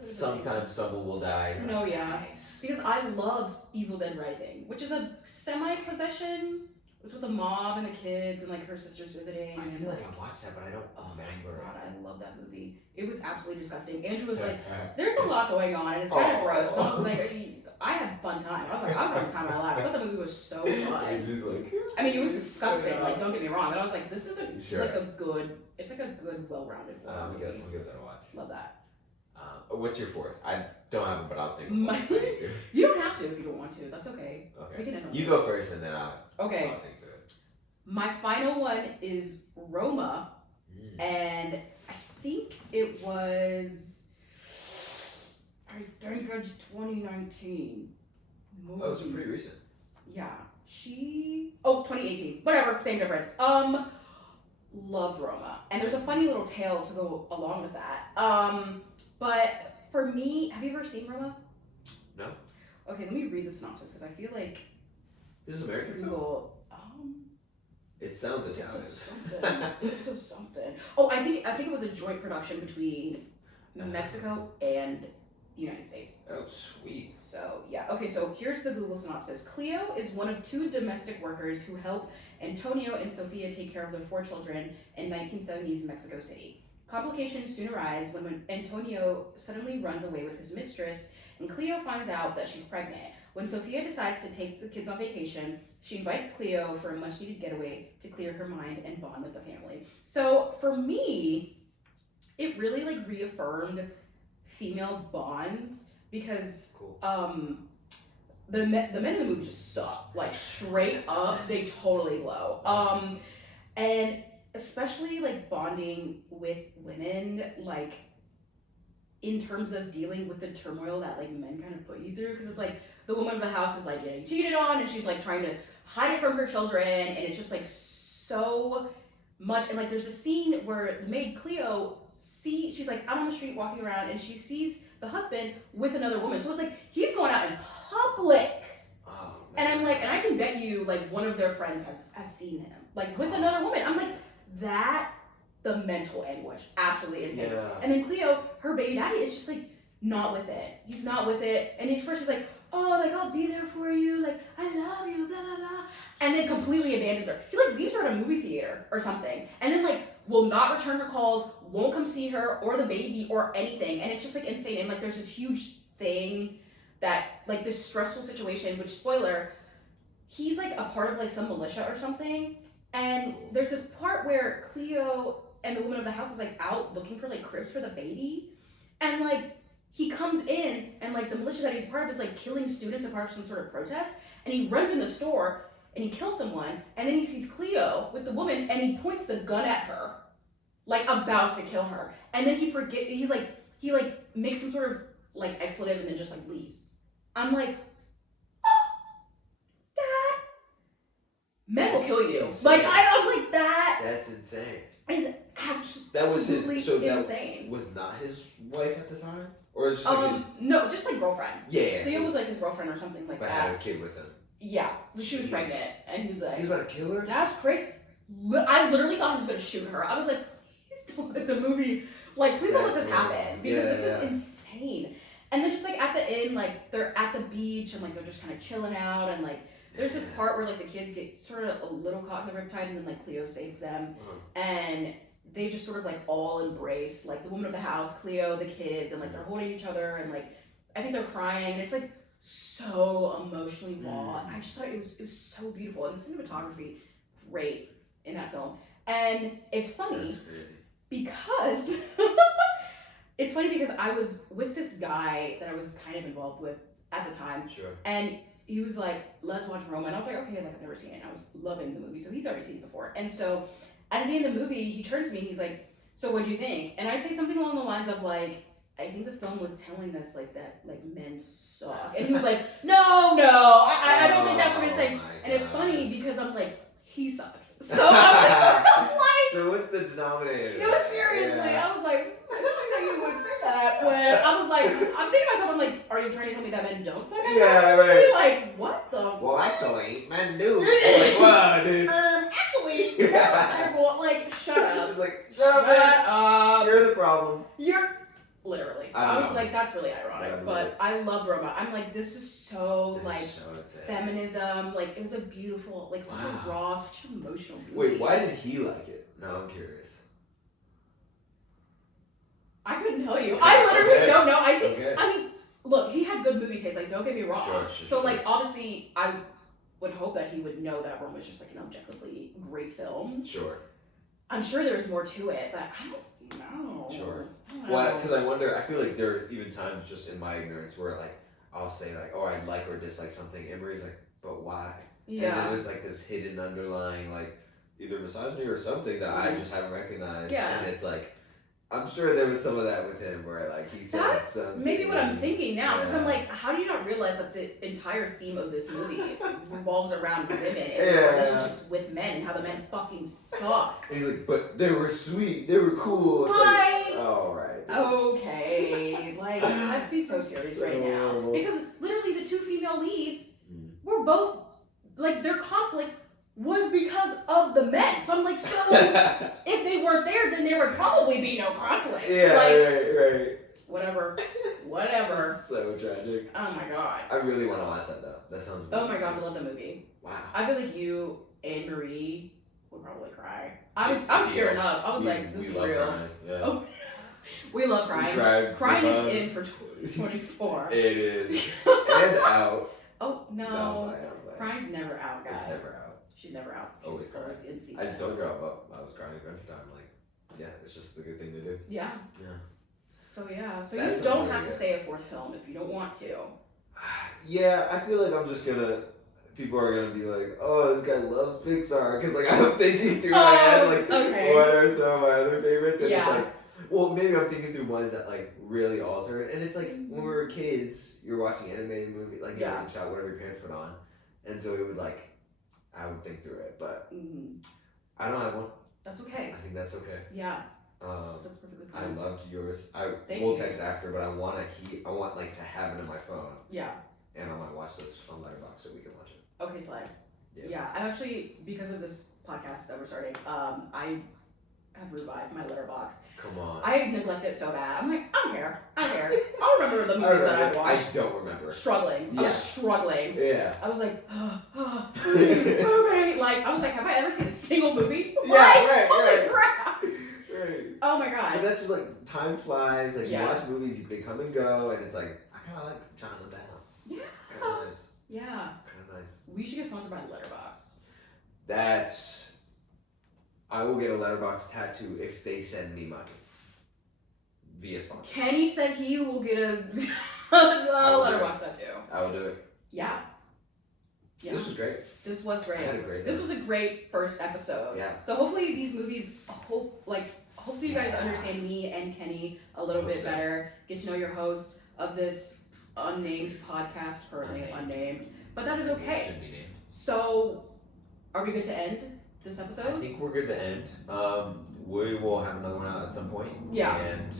sometimes someone will die. No, yeah. Nice. Because I loved Evil Dead Rising, which is a semi-possession. It's with the mom and the kids and like her sisters visiting. I feel like I watched that, but I don't remember. God, I love that movie. It was absolutely disgusting. Andrew was like, "There's a lot going on, and it's kind of gross." And I was like, I had fun time. I was having time of my life. I thought the movie was so fun. Andrew's like, I mean, it was disgusting. Like, don't get me wrong. But I was like, this is like a good. It's like a good, well-rounded one. I'll give that a watch. Love that. What's your 4th? I don't have it, but I'll think of one. Too. You don't have to if you don't want to. That's okay. Okay. We can end on you go first, and then I'll think to it. My final one is Roma, and I think it was. I think it's 2019. Movie. Oh, it's pretty recent. Yeah. 2018. Whatever, same difference. Loved Roma. And there's a funny little tale to go along with that. But for me, have you ever seen Roma? No. Okay, let me read the synopsis because I feel like this is American Google. It sounds Italian. It's a something. Oh, I think it was a joint production between Mexico and the United States. Oh, sweet. So, yeah. Okay, so here's the Google synopsis. Cleo is one of 2 domestic workers who help Antonio and Sofia take care of their 4 children in 1970s Mexico City. Complications soon arise when Antonio suddenly runs away with his mistress, and Cleo finds out that she's pregnant. When Sofia decides to take the kids on vacation, she invites Cleo for a much-needed getaway to clear her mind and bond with the family. So, for me, it really, like, reaffirmed female bonds because the men in the movie just suck. Like, straight up, they totally blow. And especially, like, bonding with women, like, in terms of dealing with the turmoil that, like, men kind of put you through. Because it's, like, the woman of the house is, like, getting cheated on, and she's, like, trying to hide it from her children, and it's just, like, so much. And, like, there's a scene where the maid, Cleo, she's, like, out on the street walking around, and she sees the husband with another woman. So it's, like, he's going out in public. Oh, and I'm, like, and I can bet you, like, one of their friends has seen him, like, with another woman. I'm, like, the mental anguish, absolutely insane. Yeah. And then Cleo, her baby daddy, is just like not with it. He's not with it. And at first he's like, oh, like I'll be there for you, like I love you, blah blah blah. And then completely abandons her. He like leaves her at a movie theater or something. And then like will not return her calls, won't come see her or the baby or anything. And it's just like insane. And like there's this huge thing that like this stressful situation, which spoiler, he's like a part of like some militia or something. And there's this part where Cleo and the woman of the house is like out looking for like cribs for the baby, and like he comes in and like the militia that he's part of is like killing students as part of some sort of protest, and he runs in the store and he kills someone, and then he sees Cleo with the woman and he points the gun at her, like about to kill her, and then he makes some sort of like expletive and then just like leaves. I'm like, that men will kill you. Insane. I'm like that. That's insane. Is absolutely That was his. So insane. that was not his wife at the time, or is just like his. No, just like girlfriend. Yeah. Cleo was like his girlfriend or something like but that. had a kid with him. Yeah, she was pregnant, and he was like, He's about to kill her. That's crazy. I literally thought he was gonna shoot her. I was like, please don't let the movie, like, please don't let this happen because this is insane. And then just like at the end, like they're at the beach and like they're just kind of chilling out, and like there's this part where like the kids get sort of a little caught in the riptide, and then like Cleo saves them, and they just sort of like all embrace like the woman of the house, Cleo, the kids, and like they're holding each other, and like I think they're crying, and it's like so emotionally raw. I just thought it was so beautiful, and the cinematography great in that film. And it's funny because it's funny because I was with this guy that I was kind of involved with at the time. Sure. And he was like, let's watch Roma. And I was like, okay, like I've never seen it. And I was loving the movie. So he's already seen it before. And so at the end of the movie, he turns to me and he's like, so what'd you think? And I say something along the lines of like, I think the film was telling us like that like men suck. And he was like, no, I don't think that's what he's saying. And it's funny because I'm like, he sucked. So I was sort of like, so what's the denominator? No, seriously, I was like, I don't think you would say that. When I was like, I'm thinking to myself, I'm like, are you trying to tell me that men don't suck? Yeah, right. Like, what the? Well, actually, men do. Like, wow, dude. Actually, well, like, shut up. It's like, shut up. You're the problem. You're literally. I was like, that's really ironic, Yeah, but I love Roma. I'm like, this is so like feminism. Like, it was a beautiful, like such a raw, such an emotional movie. Wait, why did he like it? No, I'm curious. I couldn't tell you. I literally don't know. I think. Okay. I mean, look, he had good movie taste. Like, don't get me wrong. Sure. So, like, obviously, I would hope that he would know that Roma was just like an objectively great film. Sure. I'm sure there's more to it, but I don't know. Sure. Well, because I wonder. I feel like there are even times, just in my ignorance, where like I'll say like, "Oh, I like or dislike something," and Marie's like, "But why?" Yeah. And then there's like this hidden underlying like either misogyny or something that I just haven't recognized. Yeah. And it's like, I'm sure there was some of that with him where like he said that's maybe what I'm thinking now, because I'm like, how do you not realize that the entire theme of this movie revolves around women and their relationships with men and how the men fucking suck. And he's like, but they were sweet, they were cool. It's like, all right. Okay, like let's be so serious right now, because literally the two female leads were both like their conflict was because of the men. So I'm like, so if they weren't there, then there would probably be no conflict. Yeah, like, right. Whatever. That's so tragic. Oh my god. I really want to watch that though. That sounds Oh my god, I love that movie. Wow. I feel like you and Marie would probably cry. I'm tearing up. I was like, this is real. Crying. Yeah. Oh, we love crying. Crying is in for 2024. It is. And out. Oh no. No, Crying's never out, guys. It's never out. She's never out. She's Always always in season. I just told you about I was crying at Adventure Time. Like, yeah, it's just a good thing to do. Yeah. Yeah. So yeah. So That's you don't have to say a fourth film if you don't want to. Yeah, I feel like I'm just gonna. People are gonna be like, "Oh, this guy loves Pixar," because like I'm thinking through my head like, what are some of my other favorites? And it's like, well, maybe I'm thinking through ones that like really alter it. And it's like when we were kids, you're watching animated movie, like animated show, whatever your parents put on, and so it would like, I would think through it, but I don't have one. That's okay. I think that's okay. Yeah. That's perfectly I fine. loved yours. Thank will you. text after, but I want like to have it in my phone. Yeah. And I might watch this on Letterboxd so we can watch it. Okay, Slide. Yeah. Yeah, I've actually, because of this podcast that we're starting, I have revived my Letterboxd. Come on. I neglect it so bad. I'm like, I don't care. I'll remember the movies that I've watched. I don't remember. Struggling. Yeah. I was struggling. Yeah. I was like, movie. Like, I was like, have I ever seen a single movie? Yeah, right. Holy crap. Right. Oh my god. But that's just like, time flies. Like, Yeah. you watch movies, they come and go, and it's like, I kind of like jotting them down. Yeah. Kind of nice. Yeah. Kind of nice. We should get sponsored by Letterboxd. I will get a Letterboxd tattoo if they send me money. Via sponsor. Kenny said he will get a Letterboxd tattoo. I will do it. Yeah. Yeah. This was great. This was great. I had a great time. This was a great first episode. Yeah. So hopefully these movies, hopefully you guys understand me and Kenny a little bit better. Get to know your host of this unnamed podcast, currently unnamed, but that is okay. Should be named. So, are we good to end this episode? I think we're good to end. We will have another one out at some point. Yeah. And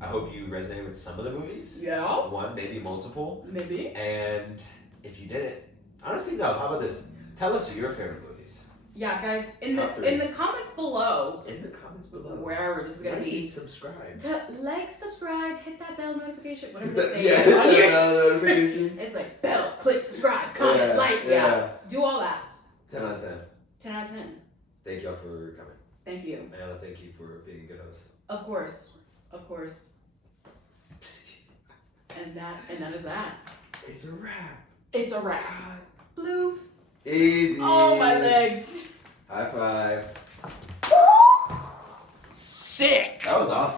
I hope you resonate with some of the movies. Yeah. One, maybe multiple. Maybe. And if you didn't, honestly, no. How about this? Tell us your favorite movies. Yeah, guys, in the comments below. In the comments below. Wherever this is gonna be. Subscribe. Subscribe, hit that bell notification, whatever they say. Yeah, notifications. It's like bell, click, subscribe, comment, like, do all that. 10 out of 10. 10 out of 10. Thank y'all for coming. Thank you. Aayanah, thank you for being a good host. Of course. And that is that. It's a wrap. It's a wrap. Bloop. Easy. Oh, my legs. High five.